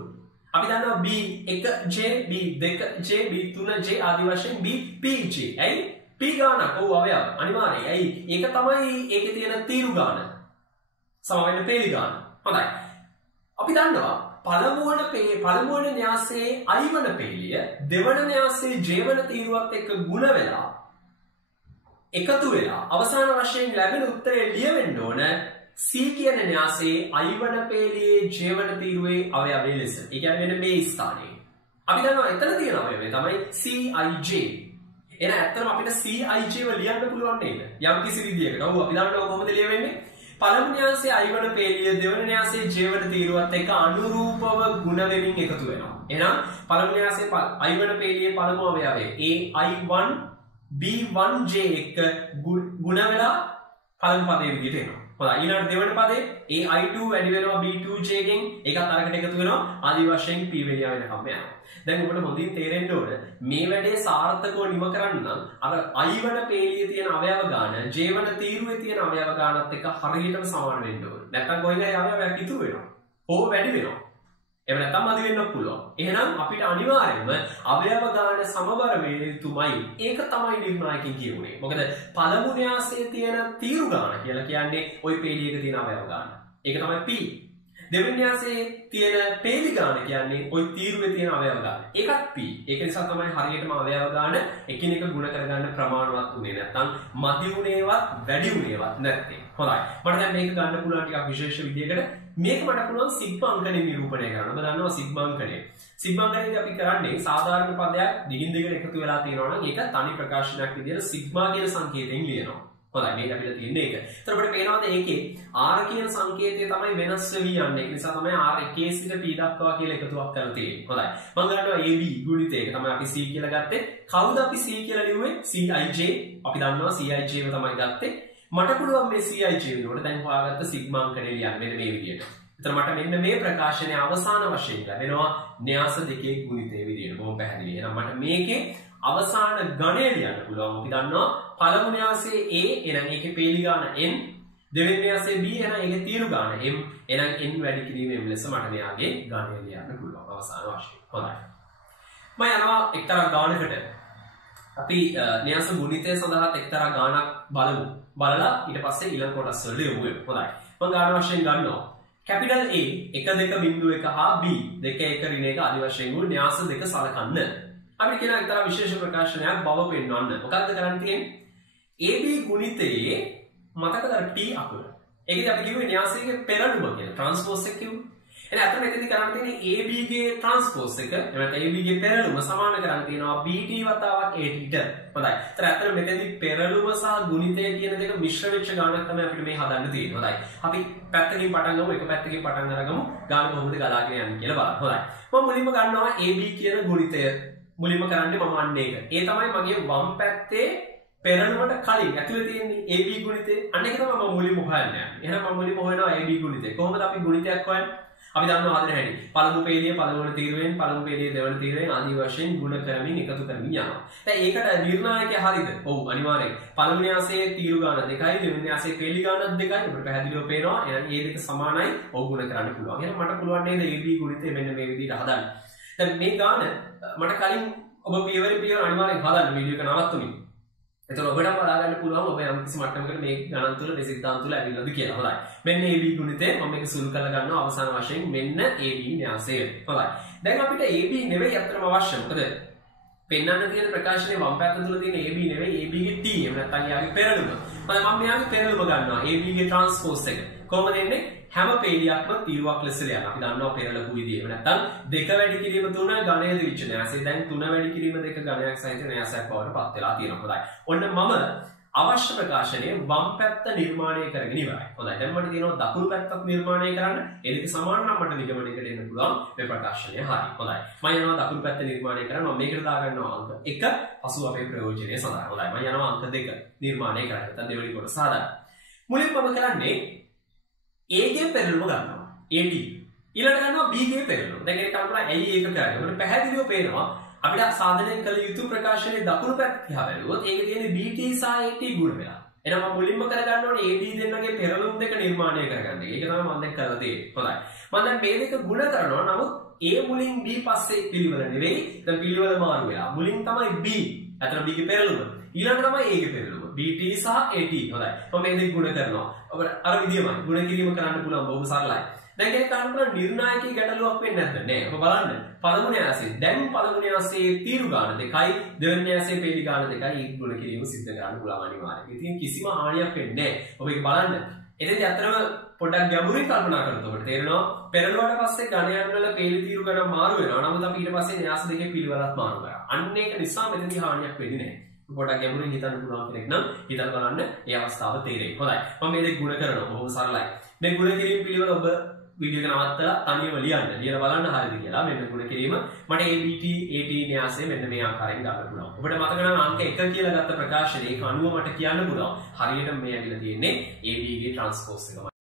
අපි දන්නවා b1j, b2j, b3j ආදී වශයෙන් bpj. ඇයි? p ගානක් ඔව් අවයව අනිවාර්යයි. ඇයි? ඒක තමයි ඒකේ තියෙන තීරු ගාන. සම වෙන්න පේලි ගාන. හොඳයි. අපි දන්නවා පළමුවන න්‍යාසයේ i වන පේලිය දෙවන න්‍යාසයේ j වන තීරුවත් එක්ක ගුණ වෙලා එකතු වෙලා අවසාන වශයෙන් ලැබෙන උත්තරය ලියවෙන්න ඕන c කියන න්‍යාසයේ i වන පේලියේ j වන තීරුවේ අවයවය ලෙස. ඒ කියන්නේ මෙන්න මේ ස්ථානයේ. අපි දන්නවා එතන තියෙන අවයවය තමයි cij. එහෙනම් ඇත්තටම අපිට cij ව ලියන්න පුළුවන් නේද? යම් කිසි විදියකට. ඔව් අපි දන්නවා කොහොමද ලියවෙන්නේ? පළමු න්‍යාසයේ i වන පේලිය දෙවන න්‍යාසයේ j වන තීරුවත් එක්ක අනුරූපව ගුණ වෙමින් එකතු වෙනවා. එහෙනම් පළමු න්‍යාසයේ i වන පේලියේ පළමු අවයවය ai1 b1j එක්ක ගුණ වෙලා පළමු පදයේ විදිහට එනවා. හොඳයි. ඊළඟ දෙවන පදේ ai2 වැඩි වෙනවා b2j ගෙන් ඒකත් අරකට එකතු වෙනවා. ආදි වශයෙන් p වෙලියා වෙනකම් යනවා. දැන් ඔබට හොඳින් තේරෙන්න ඕන මේ වැඩේ සාර්ථකව නිම කරන්න නම් අර i වන පේලියේ තියෙන අවයව ගාන j වන තීරුවේ තියෙන අවයව ගානත් එක්ක හරියටම සමාන වෙන්න ඕන. නැත්නම් කොයින් හරි අවයවයක් ඉතුරු වෙනවා. ඕව වැඩි වෙනවා. එහෙම නැත්නම් අඩු වෙන්න පුළුවන්. එහෙනම් අපිට අනිවාර්යයෙන්ම අවයව ගාන සමබර වේ යුතුමයි. ඒක තමයි නිර්ණායකකින් කියුනේ. මොකද පළමු න්‍යාසයේ තියෙන තීරු ගාන කියලා කියන්නේ ওই පේලියක තියෙන අවයව ගාන. ඒක තමයි p. දෙවෙනි න්‍යාසයේ තියෙන පේලි ගාන කියන්නේ ওই තීරුවේ තියෙන අවයව ගාන. ඒකත් p. ඒක නිසා තමයි හරියටම අවයව ගාන එකිනෙක ගුණ කරගන්න ප්‍රමාණවත් උනේ නැත්නම් මදි උනේවත් වැඩි උනේවත් නැත්තේ. හොඳයි. මට දැන් මේක ගන්න පුළුවන් ටිකක් විශේෂ විදියකට. මේක මට පුළුවන් සිග්මා අංකණය නිරූපණය කරන්න. ඔබ දන්නවා සිග්මා අංකණය. සිග්මා අංකණයදී අපි කරන්නේ සාධාරණ පදයක් දිගින් දිගට එකතු වෙලා තියෙනවා නම් ඒක තනි ප්‍රකාශනයක් විදියට සිග්මා කියන සංකේතයෙන් ලියනවා. හොඳයි මේ අපිට තියෙන්නේ ඒක. ඒතර අපිට පේනවාද ඒකේ r කියන සංකේතය තමයි වෙනස් වෙවි යන්නේ. ඒ නිසා තමයි r එකේ සිට p දක්වා කියලා එකතුවක් කරලා තියෙන්නේ. හොඳයි. මම ගන්නවා ab ගුණිතය. ඒක තමයි අපි c කියලා ගත්තේ. කවුද අපි c කියලා ලිව්වේ? cij. අපි දන්නවා cij ව තමයි ගත්තේ. මට පුළුවන් මේ cij වෙනකොට දැන් හොයාගත්ත සිග්මා අංකණය ලියන්න මෙන්න මේ විදියට. එතන මට මෙන්න මේ ප්‍රකාශනය අවසාන වශයෙන් ලැබෙනවා න්‍යාස දෙකේ ගුණිතය විදියට. බොහොම පැහැදිලි. එහෙනම් මට මේකේ අවසාන ගණය ලියන්න පුළුවන්. අපි දන්නවා පළමු න්‍යාසයේ a එහෙනම් ඒකේ පේලි ගාන n, දෙවෙනි න්‍යාසයේ b එහෙනම් ඒකේ තීරු ගාන m, එහෙනම් n වැඩි කිරීමෙන් ලෙස මට මෙයාගේ ගණය ලියන්න පුළුවන් අවසාන වශයෙන්. හොඳයි. මම යනවා එක්තරා ගානකට. අපි න්‍යාස ගුණිතය සඳහා එක්තරා ගානක් බලලා ඊට පස්සේ ඊළඟ කොටස් වලට යමු. හොඳයි. මම ගාන වශයෙන් ගන්නවා capital A 1.2.1 හා B 2.1 ඍණ 1 ආදී වශයෙන් වූ න්‍යාස දෙක සලකන්න. අපි කියන එක්තරා විශේෂ ප්‍රකාශනයක් බව පෙන්වන්න. මොකක්ද කරන්න තියෙන්නේ? AB ගුණිතයේ මතකද t අකුර. ඒකදී අපි කිව්වේ න්‍යාසයේ පෙරළුම කියලා. ට්‍රාන්ස්පෝස් එක කිව්වේ. එහෙනම් අතන මෙතනදී කරන්න තියෙන්නේ AB ගේ ට්‍රාන්ස්පෝස් එක එහෙනම් AB ගේ පෙරළුම සමාන කරන්න තියෙනවා BT වතාවක් AT ට. හොඳයි. ඒතර අතන මෙතනදී පෙරළුම සහ ගුණිතය කියන දෙක මිශ්‍ර වෙච්ච ගානක් තමයි අපිට මේ හදන්න තියෙන්නේ. හොඳයි. අපි පැත්තකින් පටන් ගමු එක පැත්තකින් පටන් අරගමු ගාන කොහොමද ගලාගෙන යන්නේ කියලා බලන්න. හොඳයි. මම මුලින්ම ගන්නවා AB කියන ගුණිතය. මුලින්ම කරන්නේ මම අන්න ඒක. ඒ තමයි මගේ වම් පැත්තේ පෙරළුමට කලින් ඇතුලේ තියෙන්නේ AB ගුණිතේ. අන්න ඒක තමයි මම මුලින්ම හොයන්නේ. එහෙනම් මම මුලින්ම හොයනවා AB ගුණිතේ. කොහොමද අපි ගුණිතයක් හොයන්නේ? අපි දන්නවා හදන හැටි. පළමු පේළිය පළවෙනි තීරුවෙන් පළමු පේළිය දෙවෙනි තීරුවෙන් ආදී වශයෙන් ගුණ කරමින් එකතු කරමින් යනවා. දැන් ඒකට නිර්ණායකය හරියද? ඔව් අනිවාර්යයෙන්. පළවෙනි න්‍යාසයේ තීරු ගාන 2යි දෙවෙනි න්‍යාසයේ පේළි ගාන 2යි. අපිට පැහැදිලිව පේනවා. එහෙනම් මේ දෙක සමානයි. ඔව් ගුණ කරන්න පුළුවන්. එහෙනම් මට පුළුවන් නේද AB ගුණිතේ මෙන්න මේ විදිහට හදන්න. දැන් මේ ගාන මට කලින් ඔබ පියවර අනිවාර්යෙන් හදන්න වීඩියෝ එක නවත්තුමින්. එතකොට ඔබට බලා ගන්න පුළුවන් ඔබ යම් කිසි මට්ටමකට මේ ගණන් තුල මේ සිද්ධාන්ත තුල ඇවිල්ලාද කියලා. හොඳයි. මෙන්න AB ගුණිතේ මම මේක සුළු කරලා ගන්නවා අවසාන වශයෙන් මෙන්න AB න්‍යාසය. හොඳයි. දැන් අපිට AB නෙවෙයි අත්‍තරම අවශ්‍ය. මොකද පෙන්වන්න තියෙන ප්‍රකාශනයේ වම් පැත්ත තුල තියෙන AB නෙවෙයි AB ගේ T. එහෙම නැත්නම් යාගේ පෙරළුම. හොඳයි මම මෙයාගේ පෙරළුම ගන්නවා. AB ගේ ට්‍රාන්ස්පෝස් එක. කොහොමද එන්නේ? හැම පේළියක්ම තීරුවක් ලෙස යනවා. අපි දන්නවා පෙරළපු විදිය. එහෙම නැත්නම් 2 වැඩි කිරීම 3 ගණයේ දිවිච්ච න්‍යාසය. දැන් 3 වැඩි කිරීම 2 ගණයක් සහිත න්‍යාසයක් බවට පත් වෙලා තියෙනවා. හොඳයි. ඔන්න මම අවශ්‍ය ප්‍රකාශනයේ වම් පැත්ත නිර්මාණය කරගෙන ඉවරයි. හොඳයි. දැන් මට තියෙනවා දකුණු පැත්තත් නිර්මාණය කරන්න. ඒ දෙක සමාන නම් මට නිගමනයකට එන්න පුළුවන් මේ ප්‍රකාශනය හරි. හොඳයි. මම යනවා දකුණු පැත්ත නිර්මාණය කරන්න. මම මේකට දාගන්නවා අංක 1 පසු අපේ ප්‍රයෝජනය සඳහා. හොඳයි. මම යනවා අංක 2 නිර්මාණය කරන්න. නැත්නම් දෙවෙනි කොටස හදන්න. මුලින්ම මම කරන්නේ A ගේ පෙරළුම ගන්නවා. AD. ඊළඟට ගන්නවා B ගේ පෙරළුම. දැන් ඒක තමයි ඇයි ඒක කරන්නේ. අපිට පැහැදිලිව පේනවා අපිට සාධනය කළ යුතු ප්‍රකාශනයේ දකුණු පැත්ත දිහා බැලුවොත් ඒකේ තියෙන BT සහ AT ගුණ වෙලා. එහෙනම් මම මුලින්ම කරගන්න ඕනේ AD දෙන්නගේ පෙරළුම් දෙක නිර්මාණය කරගන්න. ඒක තමයි මම දැන් කරලා තියෙන්නේ. හොඳයි. මම දැන් මේ දෙක ගුණ කරනවා. නමුත් A මුලින් B පස්සේ පිළිවෙල නෙවෙයි. දැන් පිළිවෙල මාරු වෙලා. මුලින් තමයි B. අතන B ගේ පෙරළුම. ඊළඟ තමයි A ගේ පෙරළුම. BT සහ AT. හොඳයි. මම මේ දෙක ගුණ කරනවා. ඔබට අර විදියමයි ගුණ කිරීම කරන්න පුළුවන් බොහොම සරලයි. දැන් ඒක කරන්න පුළුවන් නිර්ණායකී ගැටලුවක් වෙන්නේ නැද්ද? නෑ. ඔබ බලන්න. පළමු න්‍යාසයේ දැන් පළමු න්‍යාසයේ තීරු ගාන 2යි දෙවෙනි න්‍යාසයේ පේළි ගාන 2යි ඒ ගුණ කිරීම සිද්ධ කරන්න පුළුවන් අනිවාර්යයෙන්. ඉතින් කිසිම හානියක් වෙන්නේ නෑ. ඔබ ඒක බලන්න. එතෙන්දී අතරම පොඩ්ඩක් ගැඹුරින් කල්පනා කරනකොට ඔබට තේරෙනවා පෙරළුවට පස්සේ ගණයන් වල පේළි තීරු ගණන් මාරු වෙනවා. නමුත් අපි ඊට පස්සේ න්‍යාස දෙකේ පිළිවෙලක් මාරු කරා. අන්න ඒක නිසා මෙතනදී හානියක් වෙන්නේ නෑ. පොඩක් ගැඹුරින් හිතන්න පුළුවන් කෙනෙක් නම් හිතලා බලන්න ඒ අවස්ථාව තේරෙයි. හොඳයි. මම මේ දෙක ගුණ කරනවා. බොහොම සරලයි. මේ ගුණ කිරීම පිළිවෙල ඔබ වීඩියෝ එක නවත්තලා තනියම ලියන්න. ලියලා බලන්න හරියද කියලා. මෙන්න ගුණ කිරීම මට ABT AT න්‍යාසය මෙන්න මේ ආකාරයෙන් ගන්න පුළුවන්. ඔබට මතක නම් අංක 1 කියලා ගත්ත ප්‍රකාශනයේ ඒක අනුව මට කියන්න පුළුවන්. හරියට මේ ඇවිල්ලා තියෙන්නේ AB ගේ ට්‍රාන්ස්පෝස් එකම.